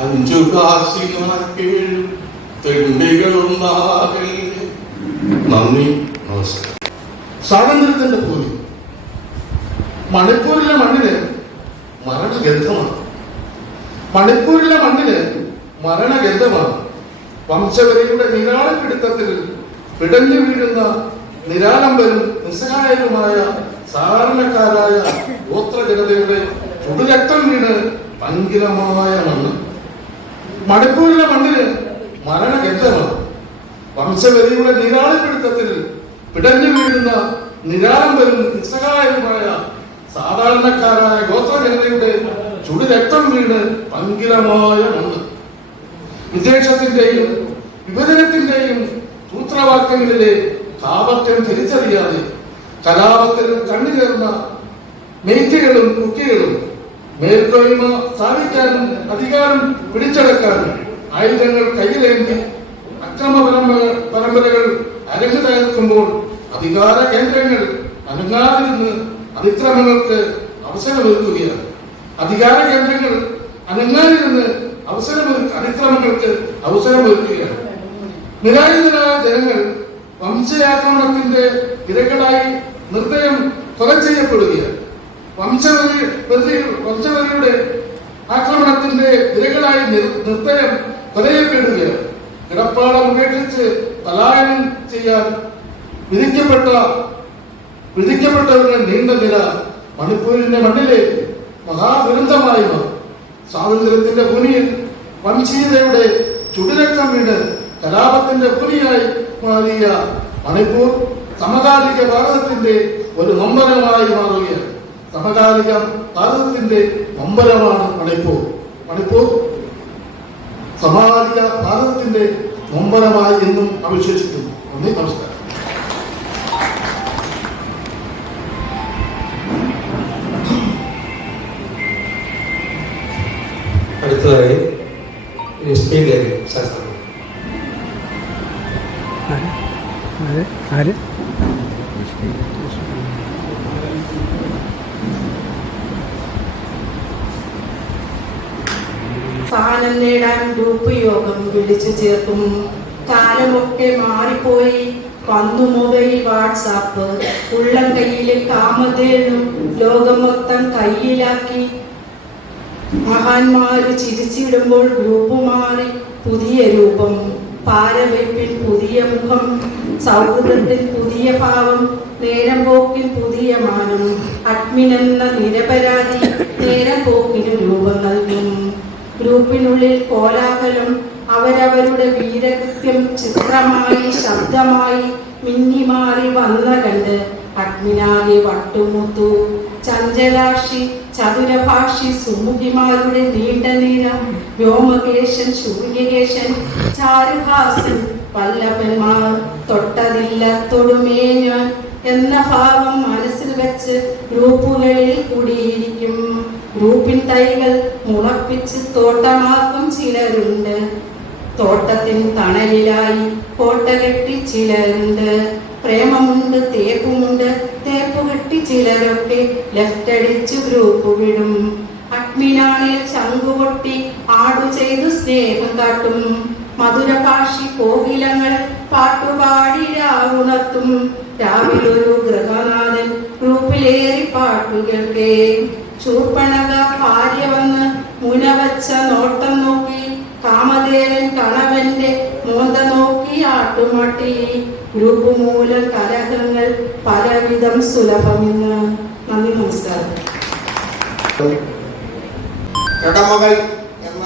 5 കാശിനായി കേഴും തെണ്ടികളുണ്ടാകല്ലേ. നന്ദി, നമസ്കാരം. സ്വാതന്ത്ര്യത്തിന്റെ ഭൂമി മണിപ്പൂരിലെ മണ്ണിന് മരണഗന്ധമാണ്. മണിപ്പൂരിലെ മണ്ണിന് മരണഗന്ധമാണ്. വംശവരിയുടെ നിരാളപ്പിടുത്തത്തിൽ പിടഞ്ഞു വീഴുന്ന നിരാലംബരും നിസ്സഹായരുമായ സാധാരണക്കാരായ ഗോത്ര ജനതയുടെ ചുടുരക്തം വീണ് പങ്കിലമായ മണ്ണ്. മണിപ്പൂരിലെ മണ്ണിന് മരണഗന്ധമാണ്. വംശവരിയുടെ നിരാളപ്പിടുത്തത്തിൽ പിടഞ്ഞു വീഴുന്ന നിരാലംബരും നിസ്സഹായരുമായ സാധാരണക്കാരായ ഗോത്ര ജനതയുടെ ചുടുരക്തം വീണ് പങ്കിലമായ മണ്ണ്. വിദേശത്തിന്റെയും വിഭജനത്തിന്റെയും സൂത്രവാക്യങ്ങളിലെ കാപട്യം തിരിച്ചറിയാതെ കലാപത്തിൽ കണ്ണുചേർന്ന മെയ്റ്റികളും കുക്കികളും മേൽക്കോയ്മ സ്ഥാപിക്കാനും അധികാരം പിടിച്ചടക്കാനും ആയുധങ്ങൾ കയ്യിലേന്തി അക്രമ പരമ്പരകൾ അരങ്ങു തകർക്കുമ്പോൾ അധികാര കേന്ദ്രങ്ങൾ അനങ്ങാതിരുന്ന് അതിക്രമങ്ങൾക്ക് അവസരമൊരുക്കുകയാണ്. അധികാര കേന്ദ്രങ്ങൾ അനങ്ങാതിരുന്ന് അതിക്രമങ്ങൾക്ക് അവസരമൊരുക്കുകയാണ്. നിരായുധരായ ജനങ്ങൾ വംശാക്രമണത്തിന്റെ ഇരകളായി നിർദ്ദയം കൊല ചെയ്യപ്പെടുകയാണ്. വംശവരിയുടെ ആക്രമണത്തിന്റെ ഇരകളായി നിർദ്ദയം കൊലയപ്പെടുകയാണ്. കിടപ്പാടം ഉപേക്ഷിച്ച് പലായനം ചെയ്യാൻ വിധിക്കപ്പെട്ടവരുടെ നീണ്ട നില മണിപ്പൂരിന്റെ മണ്ണിലെ മഹാദുരന്തമായി മാറും. സ്വാതന്ത്ര്യത്തിന്റെ ഭൂമിയിൽ വംശീയതയുടെ ചുടുരക്തം വീണ് കലാപത്തിന്റെ ഭൂമിയായി മാറിയ മണിപ്പൂർ സമകാലിക ഭാരതത്തിന്റെ ഒരു നൊമ്പരമായി മാറുകയാണ്. സമകാലിക ഭാരതത്തിന്റെ നൊമ്പരമാണ് മണിപ്പൂർ. മണിപ്പൂർ സമകാലിക ഭാരതത്തിന്റെ നൊമ്പരമായി എന്നും അവിശ്വസിക്കുന്നു. നന്ദി, നമസ്കാരം. അടുത്തതായി സ്പെയിനിലേക്ക് ശാസ്ത്രം. സ്ഥാനം നേടാൻ ഗ്രൂപ്പ് യോഗം വിളിച്ചു ചേർക്കും. കാലമൊക്കെ മാറിപ്പോയി. വന്നു മൊബൈൽ, വാട്സാപ്പ്, ഉള്ളം കയ്യിലെ കാമധേനു ലോകം മൊത്തം കയ്യിലാക്കി. മഹാന്മാര് ചിരിച്ചിടുമ്പോൾ ഗ്രൂപ്പ് മാറി പുതിയ രൂപം. പാരവയ്പ്പിൽ പുതിയ മുഖം, സൗഹൃദത്തിൽ പുതിയ ഭാവം, നേരം പോക്കിൽ പുതിയ മാനം. അഡ്മിനെന്ന നിരപരാധി നേരം പോക്കിന് രൂപം നൽകും. ഗ്രൂപ്പിനുള്ളിൽ കോലാഹലം, അവരവരുടെ വീരകൃത്യം ചിത്രമായി ശബ്ദമായി മിന്നിമാറി വന്ന കണ്ട് അഗ്നിനാകെ വട്ടുമുത്തു. ചഞ്ചലാക്ഷി, ചതുരഭാഷി, സുമുഖിമാരുടെ നീണ്ട നിരം, വ്യോമകേശൻ, സൂര്യകേശൻ, ചാരുഹാസൻ, വല്ലഭന്മാർ തൊട്ടതില്ല തൊടുമേ ഞാൻ എന്ന ഭാവം മനസ്സിൽ വെച്ച് ഗ്രൂപ്പുകളിൽ കൂടിയിരിക്കും. ഗ്രൂപ്പിൻ തൈകൾ മുളപ്പിച്ച് തോട്ടമാക്കും ചിലരുണ്ട്. തോട്ടത്തിൻ തണലിലായി കോട്ട കെട്ടി ചിലരുണ്ട്. പ്രേമമുണ്ട്, തേപ്പുമുണ്ട്, തേപ്പ് കെട്ടി ചിലരൊക്കെ ലെഫ്റ്റ് അടിച്ച് ഗ്രൂപ്പ് വിടും. അഗ്നിനാണേൽ ചങ്കുപൊട്ടി ആടു ചെയ്തു സ്നേഹം കാട്ടും. മധുരഭാഷി കോകിലങ്ങൾ പാട്ടുപാടി രാവുണർത്തും. രാവിലൊരു ഗൃഹനാഥൻ ഗ്രൂപ്പിലേറി പാട്ടുകൾക്കേ. ശൂർപ്പണക ഭാര്യ വന്ന് മുനവച്ച നോട്ടം നോക്കി. കാമദേവൻ കണവന്റെ മോന്ത നോക്കി ആട്ട കാട്ടുമാട്ടി ഗ്രൂപ്പ് മൂലം കലഹങ്ങൾ പലവിധം സുലഭമെന്ന്. നന്ദി, നമസ്കാരം. കടമകൾ എന്ന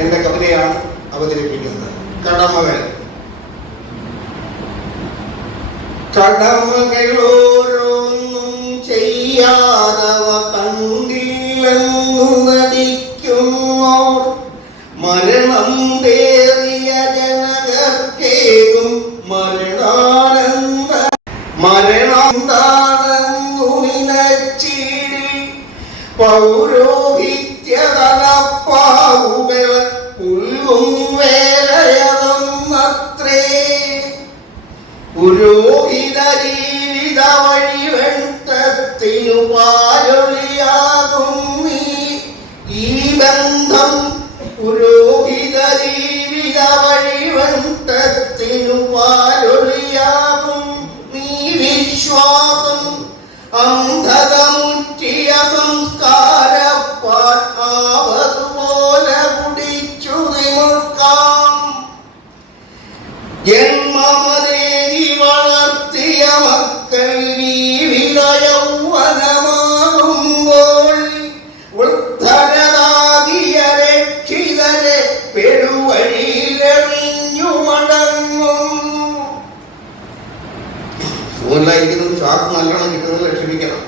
എന്റെ കവിതയാണ് അവതരിപ്പിക്കുന്നത്. കടമകൾ. കടമകളോരോന്നും ചെയ്യാതവ കണ്ടില്ലെന്നു നടിക്കുന്നോർ മരണം പേറിയ ജനകർക്കേകും മരണാനന്ദാണെന്നു നിനച്ചിടിൽ പൗരോഹിത്യതലപ്പാവുകൾ പുല്ലും വേലയതെന്നത്രേ. പുരോഹിത ജീവിത വഴിവെട്ടത്തിനു പാലൊളിയാകും ഈ ബന്ധം. പുരോഹിത ജീവിത വഴിവെട്ടത്തിനു പാലൊളിയാകും നീ വിശ്വാസം. അന്ധത മുറ്റിയ സംസ്കാരപ്പാവതുപോലെ കുടിച്ചു നിൽക്കാം. ജന്മമതേകി വളർത്തിയ മക്കൾ ഈ വിലയൗവനമാകുമ്പോൾ വൃദ്ധരതാകിയ രക്ഷിതരെ പെരുവഴിയിലെറിഞ്ഞു മടങ്ങും. സുഖമില്ലായിരിക്കുന്നത് ശ്വാസം നല്ലോണം കിട്ടുന്നത് ക്ഷമിക്കണം.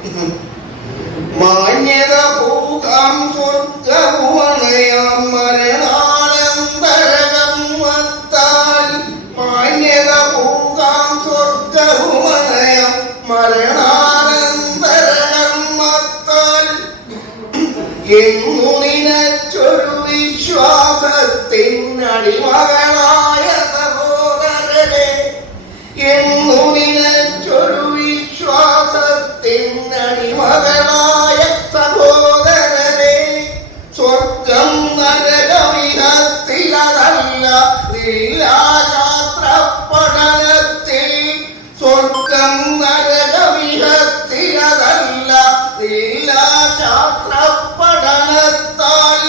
മാന്യത പൂകാം സ്വർഗവുമണയാം മരണാനന്തരകം വത്താൽ. മാന്യത പൂകാം സ്വർഗവുമണയാം മരണാനന്തരകം വത്താൽ. എന്നു നിനച്ചൊരു വിശ്വാസത്തിനടിമകളായ സഹോദരരെ, എന്നു നിനച്ചൊരു വിശ്വാസത്തിനടിമകളായ സഹോദരരെ, സ്വർഗം നരകവിധത്തിലതല്ല ശാസ്ത്രപഠനത്തിൽ. സ്വർഗം നരകവിധത്തിലതല്ല ശാസ്ത്രപഠനത്താൽ.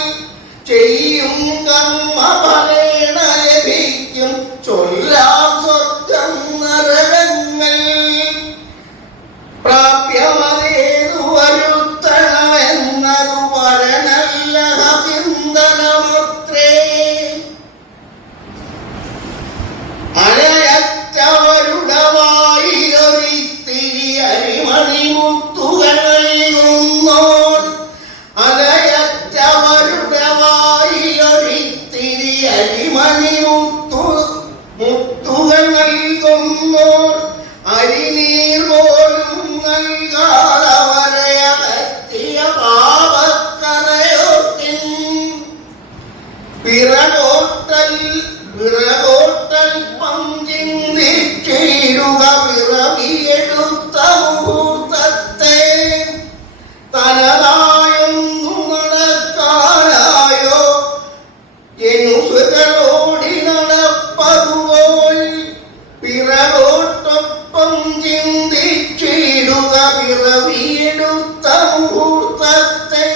ചെയ്യും കർമ്മഫലേന ലഭിക്കും ചൊല്ലാം സ്വർഗം നരകങ്ങൾ. പ്രാപ്യമതേതു വരുത്തണമെന്നതു പരനല്ല ചിന്തനമത്രേ. അലയറ്റവരുടെ വായിലൊരിത്തിരി അരിമണിമുത്തുകൾ നൽകുന്നോർ. അലയറ്റവരുടെ വായിലൊരിത്തിരി അരിമണിമുത്തുകൾ നൽകുന്നോർ. അരിനീർ പോലും നൽകാതവരെ അകറ്റിയ പാപക്കരയോട്ടിൻ. വിറകോട്ടൽ പഞ്ചിന്തിച്ചിടുക പിറവിയെടുത്ത മുഹൂർത്തത്തെ. തനതായൊന്നു നടക്കാനായോ ജനുസുകളോടി നടപ്പതുപോൽ. പിറകോട്ടൊപ്പം ചിന്തിച്ചിടുക പിറവിയെടുത്ത മുഹൂർത്തത്തെ.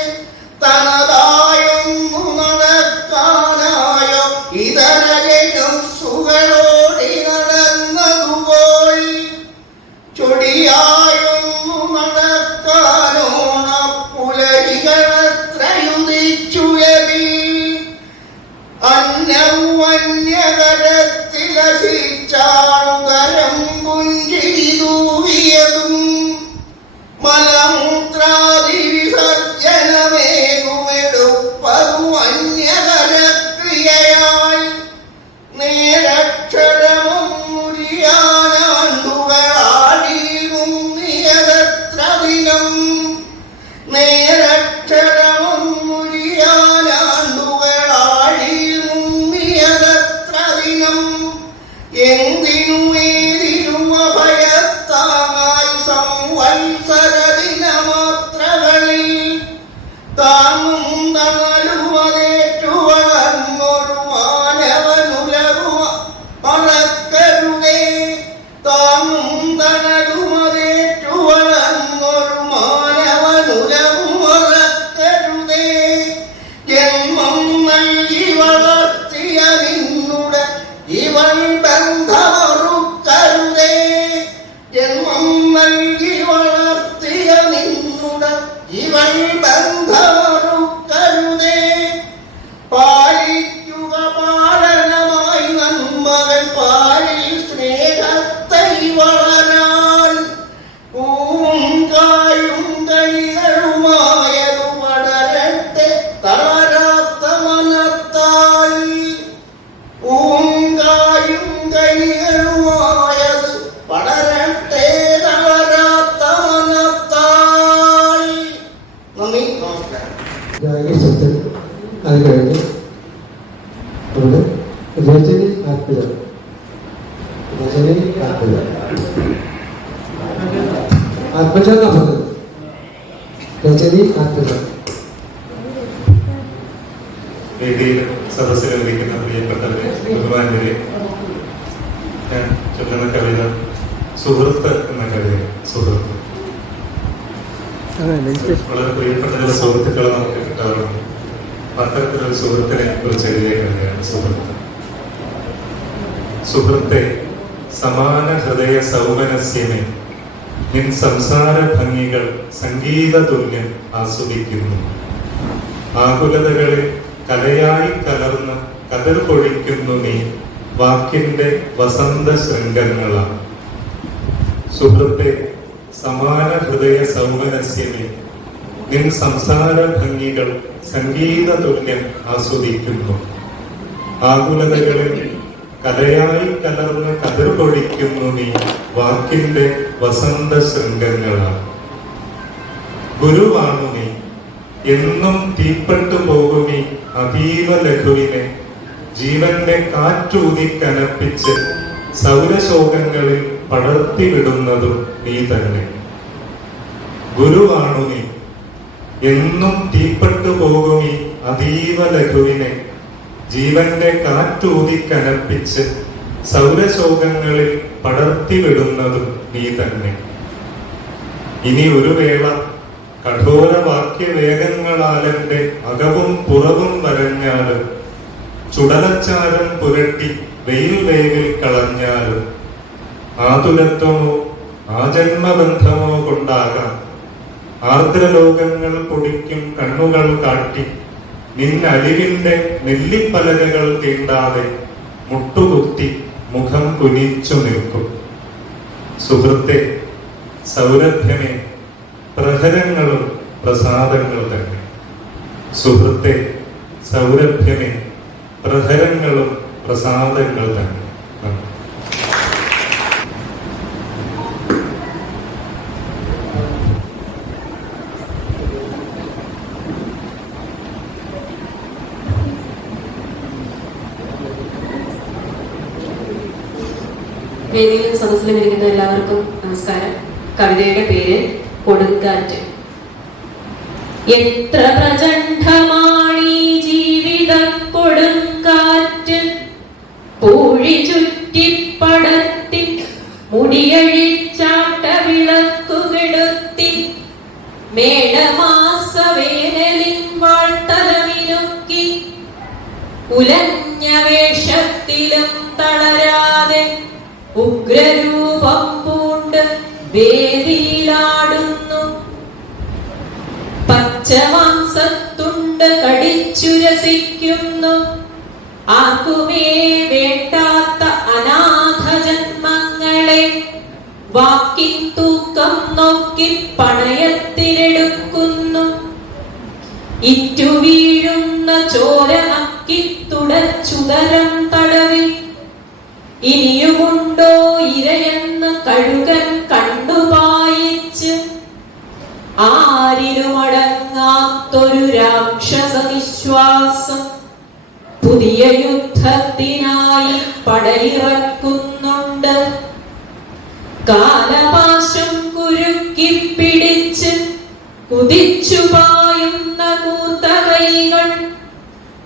തനതായൊന്നു നടക്കാനായോ ഇതര ജനുസുകളോടി നടന്നതുപോൽ. ചൊടിയായൊന്നു നടക്കാനോണ പുലരികളത്രയുദിച്ചുയരി. അന്യകരത്തിലസിച്ചാണുകരം പുഞ്ചിരി തൂകിയതും. മലമൂത്രാദി വിസർജനമേകുമെടുപ്പതും അന്യകരക്രിയയായി. നേരക്ഷരമും മുരിയാനാണ്ടുകളാടിയും നിയതത്ര ദിനം. നേരക്ഷരമും മുരിയാനാണ്ടുകളാടിയും നിയതത്ര ദിനം. എന്തിനും ഏതിനും അഭയത്താങ്ങായി സംവത്സര ദിനമാത്രകളിൽ താങ്ങും തണലുമതേറ്റു വളർന്നൊരു മാനവനുലകു മറക്കരുതേ. താങ്ങും തണലുമതേറ്റു വളർന്നൊരു മാനവനുലകു മറക്കരുതേ. ജന്മം നൽകി വളർത്തിയ നിന്നുടെ ഇവൾ ബന്ധ രാഗേഷത്തിൽ അത് കഴിഞ്ഞ് നമ്മുടെ രജനി ആത്മജ ആത്മജ എന്നാ പറഞ്ഞത്. രജനി ആത്മജ. വേദിയിൽ സദസ്സിലിരിക്കുന്ന പ്രിയപ്പെട്ടവരെ, ബഹുമാനരെ, ഞാൻ ചൊല്ലുന്ന കവിത സുഹൃത്ത് എന്ന കവിത. സുഹൃത്ത് വളരെ പ്രിയപ്പെട്ട ചില സുഹൃത്തുക്കളെ നമുക്ക് കിട്ടാറുണ്ട്. അത്തരത്തിലൊരു സുഹൃത്തിനെ കുറിച്ച് എഴുതിയ കവിതയാണ് സുഹൃത്ത്. സുഹൃത്തെ, സമാന ഹൃദയ സൗമനസ്യമേ, നിൻ സംസാര ഭംഗികൾ സംഗീത തുല്യം ആസ്വദിക്കുന്നു. ആകുലതകളിൽ കലയായി കലർന്ന് കതിർ പൊഴിക്കുന്നു നീ വാക്കിന്റെ വസന്ത ശൃംഗങ്ങളാണ്. സുഹൃത്തെ, സമാന ഹൃദയ സൗമനസ്യമേ, നിൻ സംസാര ഭംഗികൾ സംഗീത തുല്യം ആസ്വദിക്കുന്നു. ആകുലതകളിൽ കലയായി കലർന്ന് കതിർ പൊഴിക്കുന്നു നീ വാക്കിന്റെ വസന്ത ശൃംഗങ്ങളാണ്. ഗുരുവാണു നീ, എന്നും തീപ്പെട്ടു പോകുമീ അതീവ ലഘുവിനെ ജീവന്റെ കാറ്റൂതി കനപ്പിച്ച് സൗരശോകങ്ങളിൽ പടർത്തി വിടുന്നതും നീ തന്നെ. ഗുരുവാണു നീ, എന്നും തീപ്പെട്ടു പോകുമീ അതീവ ലഘുവിനെ ജീവന്റെ കാറ്റൂതി കനപ്പിച്ച് സൗരശോകങ്ങളിൽ പടർത്തി വിടുന്നതും നീ തന്നെ. ഇനി ഒരു വേള കഠോര വാക്യവേഗങ്ങളാലെന്റെ അകവും പുറവും വരഞ്ഞാലും ചുടലച്ചാരം പുരട്ടി വെയിൽ വേവിൽ കളഞ്ഞാലും ആതുരത്വമോ ആജന്മബന്ധമോ കൊണ്ടാകാം ആർദ്രലോകങ്ങൾ പൊടിക്കും കണ്ണുകൾ കാട്ടി നിന്നലിവിന്റെ നെല്ലിപ്പലകകൾ തീണ്ടാതെ മുട്ടുകുത്തി മുഖം കുനിച്ചു നിൽക്കും. സുഹൃത്തെ, സൗരഭ്യമേ, പ്രഹരങ്ങളും പ്രസാദങ്ങൾ തന്നെ. സുഹൃത്തെ, സൗരഭ്യമേ, പ്രഹരങ്ങളും പ്രസാദങ്ങൾ തന്നെ. വേദിയിലും സദസ്സിലും ഇരിക്കുന്ന എല്ലാവർക്കും നമസ്കാരം. കവിതയുടെ പേര് കൊടുങ്കാറ്റ്. എത്ര പ്രചണ്ഡമാണീ ജീവിത കൊടുങ്കാറ്റ്, പൂഴി ചുറ്റിപ്പടർത്തി മുടിയഴിച്ചാട്ട വിളക്കുകെടുത്തി മേടമാസ വേനലിൻ വാഴ്ത്തലമിനുക്കി ഉലഞ്ഞ വേഷത്തിലും തളരാതെ ഉഗ്രരൂപം പൂണ്ട് വേദിയിലാടുന്നു. പച്ചമാംസത്തുണ്ട് കടിച്ചുരസിക്കുന്നു. ആർക്കുമേ വേണ്ടാത്ത അനാഥ ജന്മങ്ങളെ വാക്കിൻ തൂക്കം നോക്കി പണയത്തിലെടുക്കുന്നു. ഇറ്റുവീഴുന്ന ചോര നക്കി തുടച്ചുതരം തടവി ഇനിയുമുണ്ടോ ഇരയെന്ന് കഴുകൻ കണ്ടുപായിച്ച് ആരിലുമടങ്ങാത്തൊരു രാക്ഷസ നിശ്വാസം പുതിയ യുദ്ധത്തിനായി പടയിറക്കുന്നുണ്ട്. കാലപാശം കുരുക്കി പിടിച്ച് കുതിച്ചു പായുന്ന കൂത്തകൈകൾ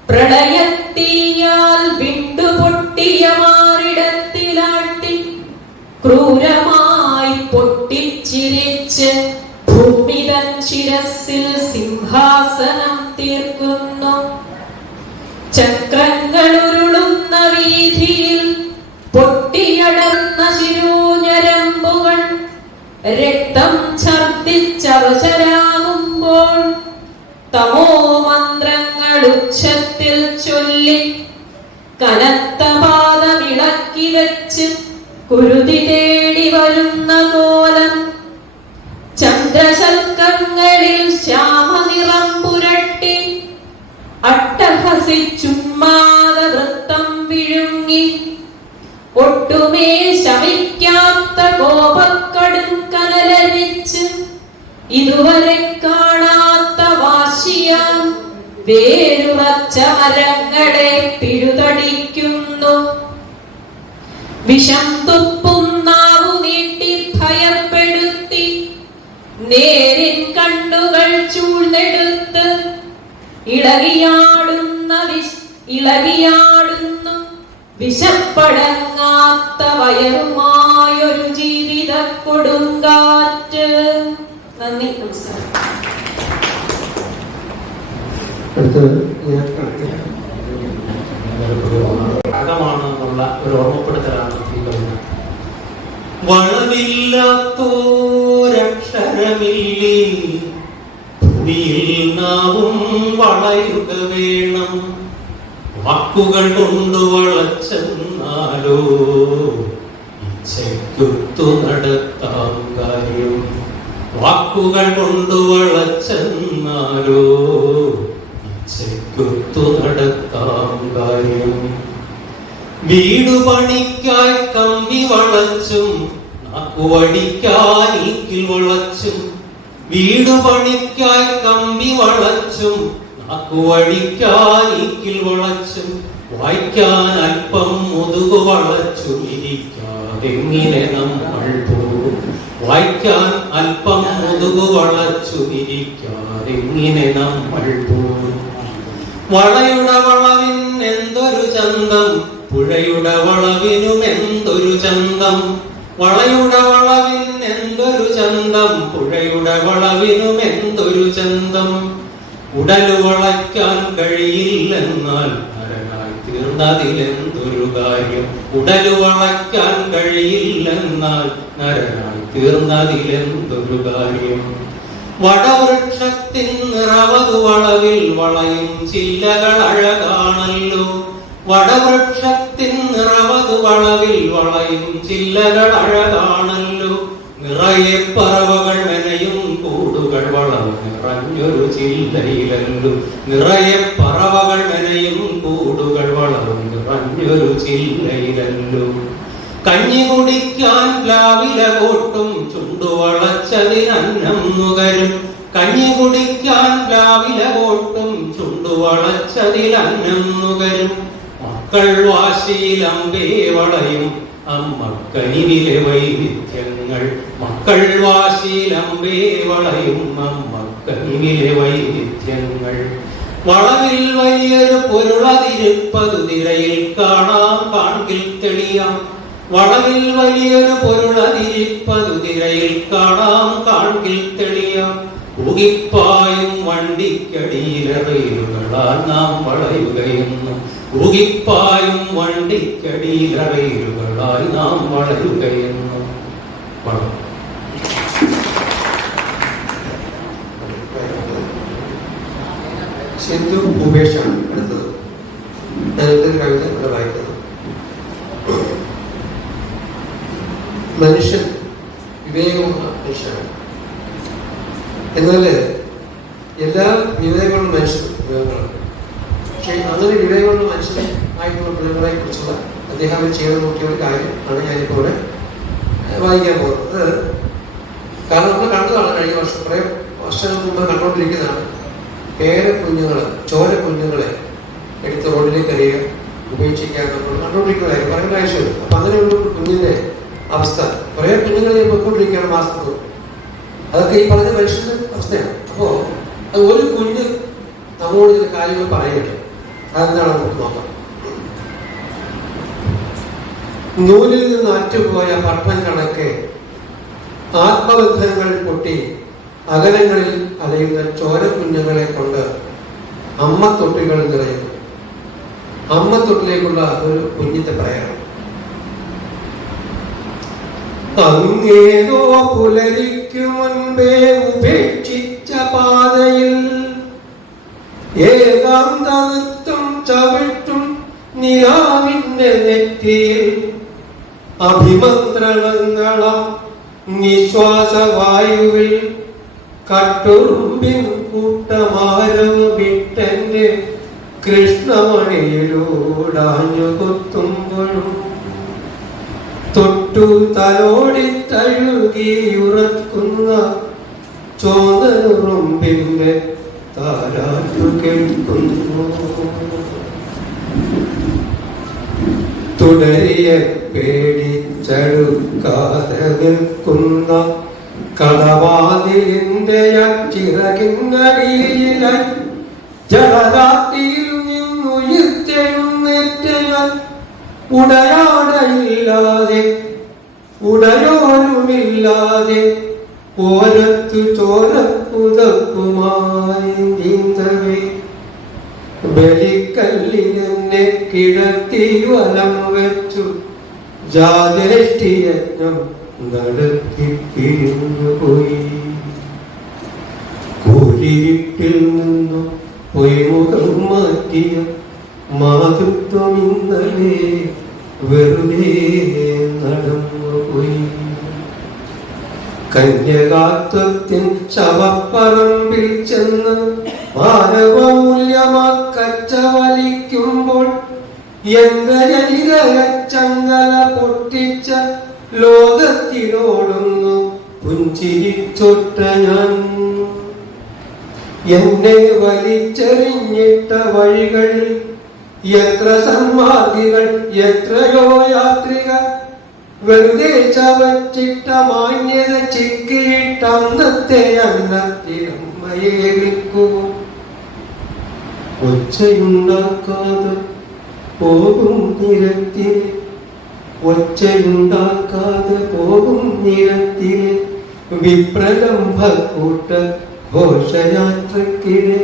പ്രളയത്തീയാൽ വിണ്ടുപൊട്ടിയ മാറിടത്തിലാട്ടി ക്രൂരമായി പൊട്ടിച്ചിരിച്ച് ഭൂമിതൻ ശിരസിൽ സിംഹാസനം തീർക്കുന്നു. ചക്രങ്ങൾ ഉരുളുന്ന വീതിയിൽ പൊട്ടിയടർന്ന ശിരൂഞരമ്പുകൾ രക്തം ഛർദിച്ചവശരാകുമ്പോൾ തമോ മന്ത്രങ്ങൾ ഉച്ചത്തിൽ ചൊല്ലി കനത്ത പാദമിളക്കി വെച്ച് കുരുതി തേടി വരുന്ന കോലം ചന്ദ്രശൽക്കങ്ങളിൽ ശ്യാമനിറം പുരട്ടി അട്ടഹസിച്ചുന്മാദ വൃത്തം വിഴുങ്ങി ഒട്ടുമേ ശമിക്കാത്ത കോപക്കടും കനലരിച്ച് ഇതുവരെ കാണാത്ത വാശിയാം വേരുറച്ച മരങ്ങളെ പിഴുതടിക്കുന്നു. വിഷം തുപ്പും നാവു നീട്ടി ഭയപ്പെടുത്തി നേരിൻ കണ്ണുകൾ ചൂഴ്ന്നെടുത്ത് ഇളകിയാടുന്നു വിശപ്പടങ്ങാത്ത വയറുമായൊരു ജീവിത കൊടുങ്കാറ്റ്. നന്ദി, നമസ്കാരം. ഭാഗമാണെന്നുള്ള ഒരു ഓർമ്മപ്പെടുത്തലാണ് ഈ കവിത. വളവില്ലാത്തോരക്ഷരമില്ലേ, ഭൂമിയിൽ നാവും വളയുക വേണം. വാക്കുകൾ കൊണ്ട് വളച്ചെന്നാലോ ഇച്ഛയ്ക്കൊത്തു നടത്താം കാര്യം. വാക്കുകൾ കൊണ്ട് വളച്ചെന്നാലോ ഇച്ഛയ്ക്കൊത്തു നടത്താം കാര്യം. വീടു പണിക്കായി കമ്പി വളച്ചും നാക്കുവടിക്കാൻ ഈക്കിൽ വളച്ചും. വീടു പണിക്കായി കമ്പി വളച്ചും നാക്കുവടിക്കാൻ ഈക്കിൽ വളച്ചും. വായിക്കാൻ അല്പം മുതുകു വളച്ചു ഇരിക്കാതെങ്ങനെ നമ്മൾ പോകും. വായിക്കാൻ അല്പം മുതുകു വളച്ചു ഇരിക്കാതെങ്ങനെ നമ്മൾ പോകും. വളയുടെ വളവിൻ എന്തൊരു ചന്തം, പുഴയുടെ വളവിനും എന്തൊരു ചന്തം. വളയുടെ വളവിൻ എന്തൊരു ചന്തം, പുഴയുടെ വളവിനും എന്തൊരു ചന്തം. ഉടലു വളയ്ക്കാൻ കഴിയില്ലെന്നാൽ നരനായി തീർന്നതിലെന്തൊരു കാര്യം. ഉടലു വളയ്ക്കാൻ കഴിയില്ലെന്നാൽ നരനായി തീർന്നതിലെന്തൊരു കാര്യം. വടവൃക്ഷത്തിൻ നിറവതു വളവിൽ വളയും ചില്ലകൾ അഴകാണല്ലോ. വടവൃക്ഷത്തിൻ നിറവതു വളവിൽ വളയും ചില്ലകൾ അഴകാണല്ലോ. നിറയെ പറവകൾ മെനയും കൂടുകൾ വളവ് നിറഞ്ഞൊരു ചില്ലയിലല്ലോ. നിറയെ പറവകൾ മെനയും കൂടുകൾ വളവ് നിറഞ്ഞൊരു ചില്ലയിലല്ലോ. കഞ്ഞി കുടിക്കാൻ പ്ലാവില കോട്ടും ചുണ്ടുവളച്ചതിനന്നം നുകരും. കഞ്ഞി കുടിക്കാൻ പ്ലാവില കോട്ടും ചുണ്ടുവളച്ചതിലന്നം നുകരും. മക്കൾ വാശിയിലമ്പേ വളയും അമ്മക്കനിവിലെ വൈവിധ്യങ്ങൾ. മക്കൾ വാശിയിലമ്പേ വളയും അമ്മക്കനിവിലെ വൈവിധ്യങ്ങൾ. വളവിൽ വലിയൊരു പൊരുളതിരിപ്പതു തിരയിൽ കാണാം കാൺകിൽ തെളിയാം. വളവിൽ വലിയൊരു പൊരുളതിരിപ്പതു തിരയിൽ കാണാം കാൺകിൽ തെളിയാം. ൂകിപ്പായും വണ്ടിക്കടിയിലറയിലുകളാൽ നാം വളയുകയെന്നു. ൂകിപ്പായും വണ്ടിക്കടിയിലറയിലുകളാൽ നാം വളയുകയെന്നു. വളരും. സിന്ധു ഉപേക്ഷാണ് അടുത്തത്. ഞാനൊരു കവിത ഇവിടെ വായിക്കുന്നത്. മനുഷ്യൻ വിവേകമുള്ള മനുഷ്യനാണ്. എന്നാൽ എല്ലാ വിവേകങ്ങളും മനുഷ്യൻ വിവേകങ്ങളാണ്. പക്ഷെ അങ്ങനെ വിവേകമുള്ള മനുഷ്യനെ ആയിട്ടുള്ള മൃഗങ്ങളെ കുറിച്ചുള്ള അദ്ദേഹം ചെയ്ത് നോക്കിയ ഒരു കാര്യം ആണ് ഞാനിപ്പോൾ ഇവിടെ വായിക്കാൻ പോകുന്നത്. കാരണം നമ്മൾ കണ്ടതാണ് കഴിഞ്ഞ വർഷം, കുറേ വർഷങ്ങൾക്ക് മുമ്പ് കണ്ടുകൊണ്ടിരിക്കുന്നതാണ്. പേരക്കുഞ്ഞുങ്ങളെ, ചോരക്കുഞ്ഞുങ്ങളെ എടുത്ത് റോഡിലേക്ക് എറിയുക, ഉപേക്ഷിക്കാൻ നമ്മൾ കണ്ടുകൊണ്ടിരിക്കുന്നതായി പറയേണ്ട ആവശ്യമില്ല. അപ്പം അങ്ങനെയുള്ള കുഞ്ഞിൻ്റെ അവസ്ഥ, കുറേ കുഞ്ഞുങ്ങളെ പൊയ്ക്കൊണ്ടിരിക്കുകയാണ് മാസത്തോട്. അതൊക്കെ ഈ പറഞ്ഞ മനുഷ്യന്റെ അവസ്ഥയാണ്. അപ്പോൾ അത് ഒരു കുഞ്ഞ് നമ്മോട് ചില കാര്യങ്ങൾ പറയുന്നുണ്ട്. അതെന്താണ് നമുക്ക് നോക്കാം. നൂലിൽ നിന്ന് അറ്റുപോയ പട്ടം കണക്കെ ആത്മബന്ധങ്ങൾ പൊട്ടി അകലങ്ങളിൽ അലയുന്ന ചോരക്കുഞ്ഞുങ്ങളെ കൊണ്ട് അമ്മ തൊട്ടികൾ നിറയുന്നു. അമ്മ തൊട്ടിലേക്കുള്ള ഒരു കുഞ്ഞിന്റെ പ്രയാണം. അങ്ങേതോ പുലരിക്കു മുൻപേ ഉപേക്ഷിച്ച പാതയിൽ ഏകാന്ത നൃത്തം ചവിട്ടും നിലാവിന്റെ നെറ്റിയിൽ അഭിമന്ത്രണങ്ങളാം നിശ്വാസവായുവിൽ കട്ടുറുമ്പിൻ കൂട്ടമാരോ വിട്ടെന്റെ കൃഷ്ണമണിയിലൂടാഞ്ഞു കൊത്തുമ്പോഴും തൊട്ടു തലോടി തഴുകിയുറക്കുന്ന ചോദനുറുമ്പിന്റെ താരാട്ടു കേൾക്കുന്നു. തുടരിയെ പേടിച്ചടുക്കാതെ നിൽക്കുന്ന കടവാതിലിന്റെ ചിറകിന്നടിയിലായി ജലരാത്രിയിൽ നിന്നുയർത്തെഴുന്നേറ്റ ഞാൻ ഉടയാടയില്ലാതെ ഉടയോരുമില്ലാതെ ഓരത്തു ചോരപ്പുതപ്പുമായി നീന്തവേ ബലിക്കല്ലിനെ കിടത്തി വലം വെച്ചു ജാതേഷ്ടിയജ്ഞം നടത്തി പിരിഞ്ഞുപോയി. കൂരിപ്പിൽ നിന്നു പൊയ്മുഖം മാറ്റിയ മാതൃത്വം ഇന്നലെ വെറുതെ നടന്നുപോയി. കന്യകാത്വത്തിൻ ശവപ്പറമ്പിൽ ചെന്ന് മാനവമൂല്യമാക്കച്ച വലിക്കുമ്പോൾ ചങ്ങല പൊട്ടിച്ച ലോകത്തിനോടൊന്നു പുഞ്ചിരിച്ചൊട്ട ഞാൻ എന്നെ വലിച്ചെറിഞ്ഞിട്ട വഴികളിൽ എത്ര സന്മാർഗികൾ എത്രയോ യാത്രികർ വെറുതെ ചവച്ചിട്ട മാന്യത ചിക്കിയിട്ട അന്നത്തെ അന്നത്തിനമ്മയെ വിൽക്കുക. ഒച്ചയുണ്ടാക്കാതെ പോകും നിരത്തിലെ ഒച്ചയുണ്ടാക്കാതെ പോകും നിരത്തിലെ വിപ്രലംഭക്കൂട്ട ഘോഷയാത്രക്കിടെ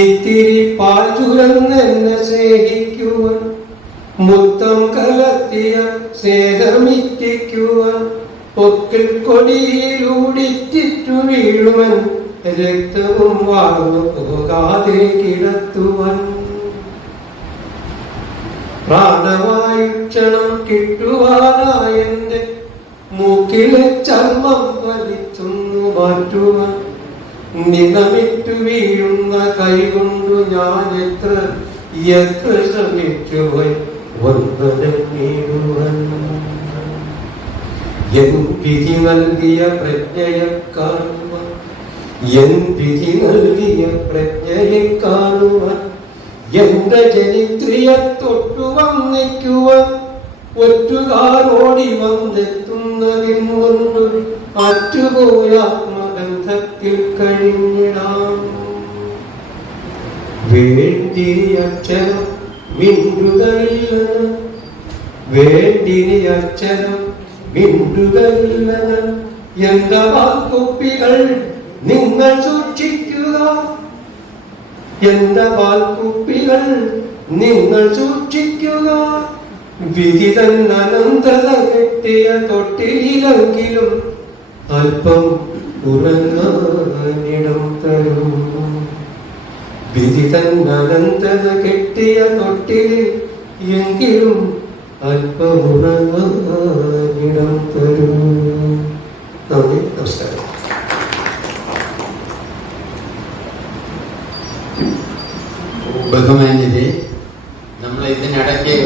ഇത്തിരി പാൽ ചുരന്നെന്നെ സ്നേഹിക്കുവാൻ മുത്തം കലർത്തിയ സ്നേഹമിറ്റിക്കുവാൻ പൊക്കിൽ കൊടിയിലൂടിറ്റിറ്റു വീഴുവൻ രക്തവും വാർന്നു പോകാതെ കിടത്തുവാൻ പ്രാണവായുക്ഷണം കിട്ടുവാനായെന്റെ മൂക്കിലെ ചർമ്മം വലിച്ചൊന്നു മാറ്റുവാൻ നിലമിട്ടു വീഴുന്ന കൈകൊണ്ടു ഞാൻ എത്ര ശ്രമിച്ചുപോയി വന്ദനീടുവാൻ. എൻ വിധി നൽകിയ പ്രജ്ഞയെ കാണുവാൻ എൻ വിധി നൽകിയ പ്രജ്ഞയെ കാണുവാൻ എന്റെ ജനിത്രിയെ തൊട്ടു വന്നിക്കുവാൻ ഒറ്റുകാരോടി വന്നെത്തുന്നതിൻ മുൻപ് അറ്റുപോയ ആത്മബന്ധത്തിൽ കഴിഞ്ഞിടാം. വേണ്ടിനി അക്ഷരം മിണ്ടുകളില്ലെന്ന് വേണ്ടിനി അക്ഷരം മിണ്ടുകളില്ലെന്ന് എന്റെ വാക്കുപ്പികൾ നിങ്ങൾ സൂക്ഷിക്കുക എന്റെ വാക്കുപ്പികൾ നിങ്ങൾ സൂക്ഷിക്കുക. വിധിതൻ അനന്തത കെട്ടിയ തൊട്ടിലെങ്കിലും അല്പം ഉറങ്ങാനിടം തരൂ. വിധിതൻ അനന്തത കെട്ടിയ തൊട്ടിലിൽ എങ്കിലും അല്പം ഉറങ്ങാനിടം തരൂ. നന്ദി, നമസ്കാരം. ബഹുമാന്യരെ, നമ്മൾ ഇതിനിടയ്ക്ക്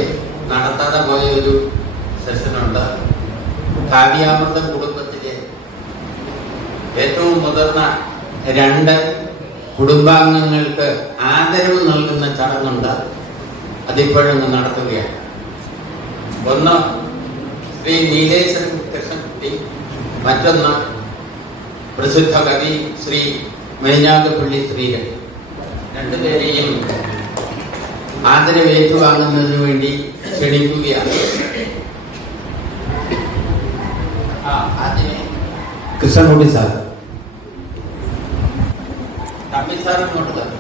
നടത്താതെ പോയ ഒരു സെഷനുണ്ട്. കാവ്യാമൃതം കുടുംബത്തിലെ ഏറ്റവും മുതിർന്ന 2 കുടുംബാംഗങ്ങൾക്ക് ആദരവ് നൽകുന്ന ചടങ്ങുണ്ട്. അതിപ്പോഴും നടത്തുകയാണ്. ഒന്ന് ശ്രീ നീലേശ്വരൻ കൃഷ്ണൻകുട്ടി, മറ്റൊന്ന് പ്രസിദ്ധ കവി ശ്രീ മെയ്ഞ്ഞാകപ്പള്ളി ശ്രീകൻ. 2 പേരെയും ആദരവേറ്റുവാങ്ങുന്നതിന് വേണ്ടി ക്ഷണിക്കുകയാണ്. കൃഷ്ണൻകുട്ടി സാർ, തമ്പി സാർ ഇങ്ങോട്ട് തന്നെ.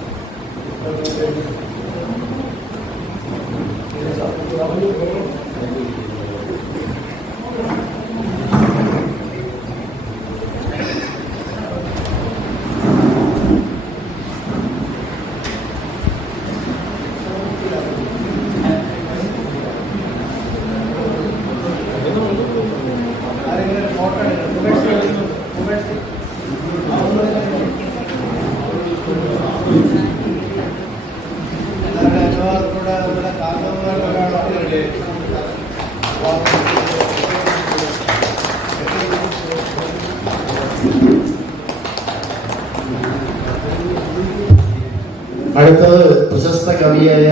അടുത്തത് പ്രശസ്ത കവിയായ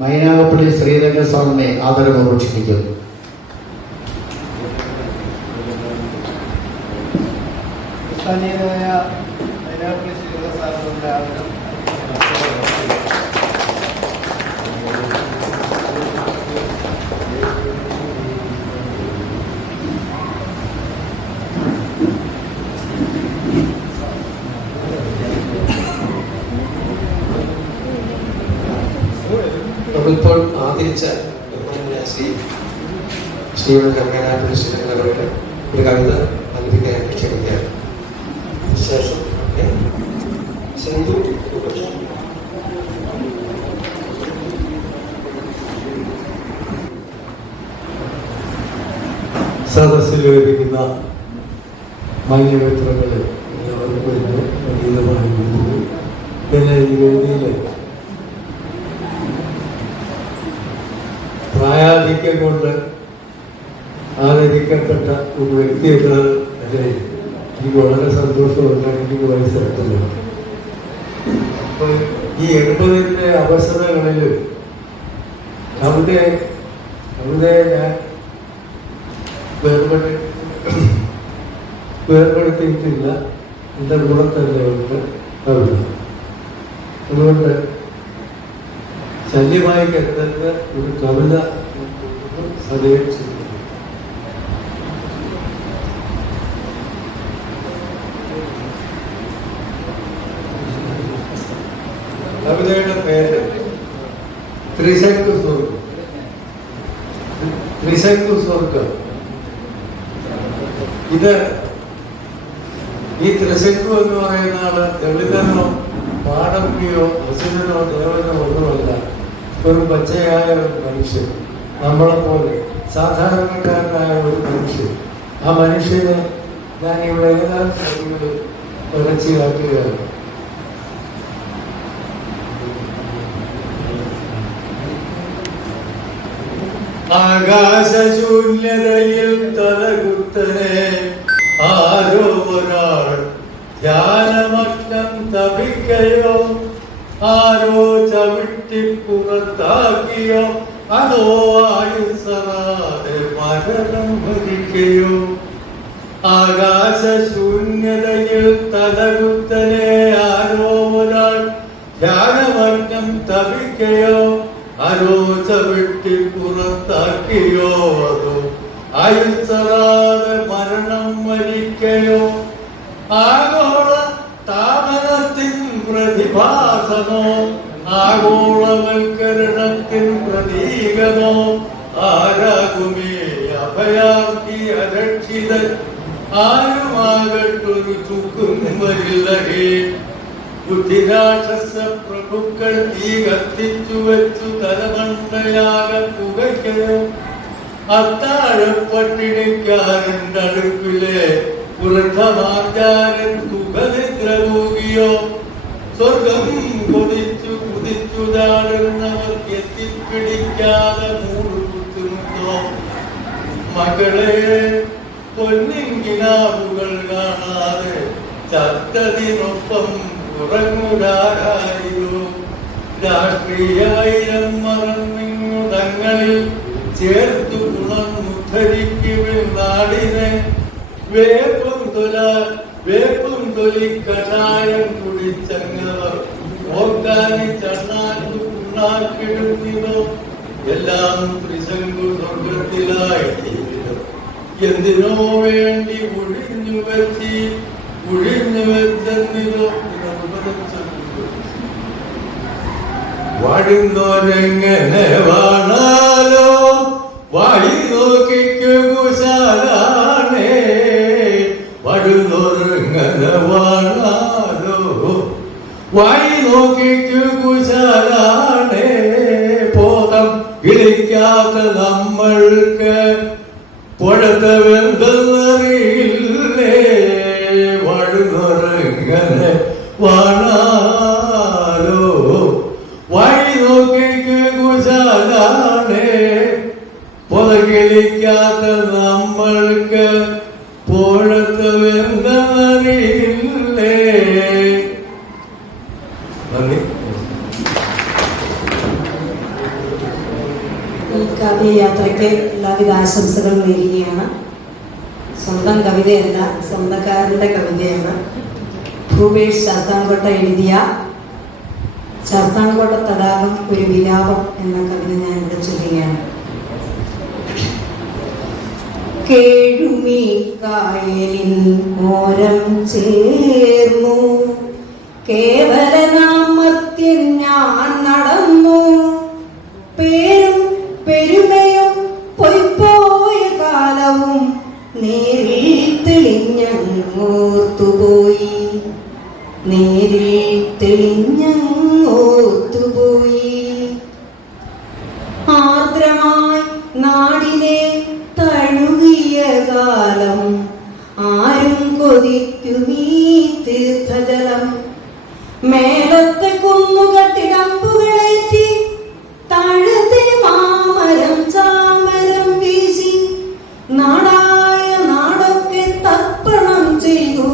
മൈനാഗപ്പള്ളി ശ്രീരംഗസ്വാമിനെ ആദരപൂർവ്വം ക്ഷണിക്കുന്നു. നമ്മളിപ്പോൾ ആദരിച്ച ശ്രീമതി രംഗനാഥപുരി ശ്രീധരൻ അവരുടെ ഒരു കവിത ആലപിക്കാൻ ക്ഷണിക്കുകയാണ്. ശേഷം സിന്ധു സദസ്സിലിരിക്കുന്ന മാന്യമിത്രങ്ങളെ എല്ലാവർക്കും അതീതമായി പിന്നെ ഈ വേദിയിൽ പ്രായാധിക്യം കൊണ്ട് ആദരിക്കപ്പെട്ട ഒരു വ്യക്തി എന്ന നിലയിൽ എനിക്ക് വളരെ സന്തോഷമുണ്ട്. എനിക്ക് വയസ്സെടുത്തല്ലോ. അപ്പോൾ ഈ 80-ന്റെ അവസരങ്ങളിലും കവിതയെ ഞാൻ വേർപെടുത്തിയിട്ടില്ല. എൻ്റെ കൂടെ തന്നെ ഉണ്ട് കവിത. അതുകൊണ്ട് ശല്യമായി കരുതുന്ന ഒരു കവിത സദയം ചെയ്തു. കവിതയുടെ പേര് ത്രിശങ്കു സ്വർഗം. ത്രിശങ്കു സ്വർഗം. ഈ ത്രിശങ്കു എന്ന് പറയുന്ന ആള് ദളിതനോ പാടവിയോ അസുരനോ ദേവനോ ഒന്നുമല്ല. ഒരു പച്ചയായ ഒരു മനുഷ്യൻ, നമ്മളെപ്പോലെ സാധാരണക്കാരനായ ഒരു മനുഷ്യൻ. ആ മനുഷ്യനെ ഞാൻ ഇവിടെ എല്ലാ കാര്യങ്ങളും തുടർച്ചയാക്കുകയാണ്. ആകാശശൂന്യതയിൽ തലകുത്തനെ ആരോ ഒരാൾ ധ്യാനമഗ്നം തപിക്കയോ, ആരോ ചവിട്ടി പുറത്താക്കിയോ, അതോ ആയുസ്സറാതെ മരണം ഭരിക്കയോ. ആകാശശൂന്യതയിൽ തലകുത്തനെ ആരോ ഒരാൾ ധ്യാനമഗ്നം തപിക്കയോ, ആരോ ചവിട്ടി പുറത്താക്കിയോ, അതോ ആയുസ്സറാതെ മരണം മരിക്കയോ. ആഗോള താപനത്തിൻ പ്രതിഭാസമോ, ആഗോളവൽക്കരണത്തിൻ പ്രതീകമോ, ആരാകുമേ അഭയാർത്ഥി അരക്ഷിതൻ, ആരുമാകട്ടൊരു ചുക്കും വരില്ലഹേ. ബുദ്ധിരാക്ഷസ പ്രഭുക്കൾ തീ കത്തിച്ചു വെച്ചു തലമണ്ടയാകെ പുകയ്ക്കയോ, അത്താഴപ്പട്ടിണിക്കാരൻ്റെ അടുപ്പിലെ വൃദ്ധമാർജാരൻ സുഖനിദ്ര പോകിയോ. സ്വർഗം കൊതിച്ചു കുതിച്ചു ചാടുന്നവർക്ക് എത്തിപ്പിടിക്കാതെ മൂടുകുത്തുന്നോ. മകളെ പൊന്നിങ്കിനാവുകൾ കാണാതെ ചത്തതിനൊപ്പം ഉറങ്ങുകാരായോ. രാഷ്ട്രീയ വൈരം മറന്നിങ്ങു തങ്ങളിൽ ചേർത്തു ഗുണമുദ്ധരിക്കുവിൻ നാടിനെ. വേപ്പും തൊലി കഷായം കുടിച്ചങ്ങവർ ഓർക്കാനി ചണ്ണാക്കു ഉണ്ടാക്കിടുന്നിതോ. എല്ലാം ത്രിശങ്കു സ്വർഗത്തിലായി എന്തിനോ വേണ്ടി ഒഴിഞ്ഞു വെച്ചെന്നിതോ. വാഴുന്നോരെങ്ങനെ വാണാലോ, വായി നോക്കിക്കു കുശാലാണേ. വാഴുന്നോരെങ്ങനെ വാണാലോ, വായി നോക്കിക്കു കുശാലാണേ. ബോധം കിളിക്കാത്ത നമ്മൾക്ക് പുഴത്തെ വെന്തെന്നറിയില്ലേ. വാഴുന്നോരെങ്ങനെ വാണാലോ, വായി നോക്കിക്ക് കുശാലാണേ. പുറകിളിക്കാത്ത നമ്മൾക്ക് പുഴത്ത് വെന്തറിയില്ലേ. യാത്രയ്ക്ക് എല്ലാവിധ ആശംസകളും നേരുകയാണ്. സ്വന്തം കവിതയല്ല, സ്വന്തക്കാരൻ്റെ കവിതയാണ്. ഭൂപേഷ് ശാസ്താംകോട്ട എഴുതിയ ശാസ്താംകോട്ട തടാകം ഒരു വിലാപം എന്ന കവിത ഞാൻ ഇവിടെ ചൊല്ലുകയാണ്. കേഴുമീ കായലിൻ ഓരം ചേർന്നു കേവലനാമത്തിൽ ഞാൻ നടന്നു. പേരും പെരുമയും പൊയ്പോയ കാലവും നേരിൽ തെളിഞ്ഞോർത്തുപോയി, നേരിൽ തെളിഞ്ഞോർത്തുപോയി. ആർദ്രമായി നാടിനെ തഴുകിയ കാലം ആരും കൊതിക്കുമീ തീർത്ഥജലം. മേലത്തെ കുന്നുകെട്ടിടമ്പുകളേറ്റി താഴത്തെ മാമരം ചാമരം വീശി നാടായ നാടൊക്കെ തർപ്പണം ചെയ്തു.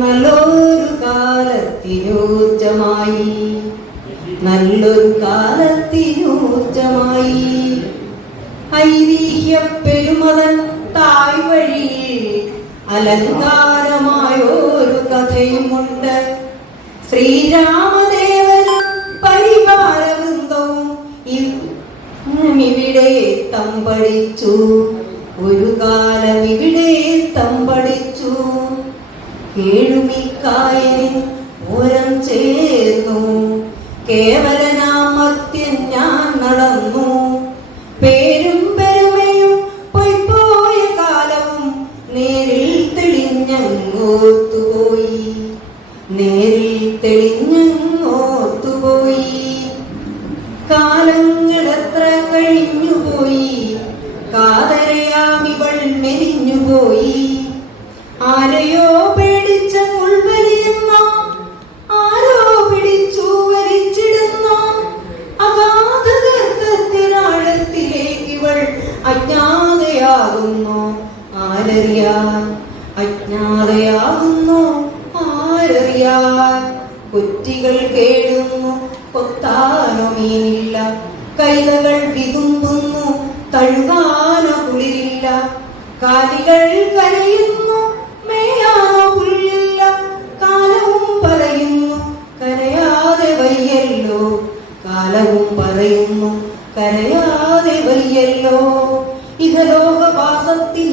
നല്ലൊരു കാലത്തിനൂർജമായി, നല്ലൊരു കാലത്തിനൂർജമായി. ഐതിഹ്യ പെരുമതൻ തായ് വഴിയിൽ അലങ്കാരമായൊരു കഥയുമുണ്ട്. ശ്രീരാമദേവനും പരിവാരവൃന്ദവും ഇവിടെ തമ്പടിച്ചു, ഒരു കാലം ഇവിടെ തമ്പടിച്ചു. കേഴുമിക്കായലിൻ ഓരം ചേർന്നു കേവലനാമത്തിൽ ഞാൻ നടന്നു. പേരും പെരുമയും പൊയ്പോയ കാലവും നേരിൽ തെളിഞ്ഞോർത്തുപോയി, നേരിൽ തെളിഞ്ഞോർത്തുപോയി. കാലങ്ങളെത്ര കഴിഞ്ഞുപോയി, കാതരയാമിവൾ മെലിഞ്ഞുപോയി. ആരെയോ പേടിച്ച ഉൾവലിയുന്ന, ആരോ പിടിച്ചു വലിച്ചിടുന്ന അഗാധഗർത്തത്തിനാഴത്തിലേക്ക് ഇവൾ അജ്ഞാതയാകുന്നു. ആരറിയാൻ അജ്ഞാതയാകുന്നു, ആരറിയാൻ. കുറ്റികൾ കേടുന്നു, കൊത്താനോ മീനില്ല. കൈതകൾ വിതുമ്പുന്നു, തഴുകാനോ കുളിരില്ല. കാലികൾ കരയുന്നു, മേയാനോ പുല്ലില്ല. കാലവും പറയുന്നു കരയാതെ വയ്യല്ലോ, കാലവും പറയുന്നു കരയാതെ വയ്യല്ലോ. ഇഹലോകവാസത്തിൽ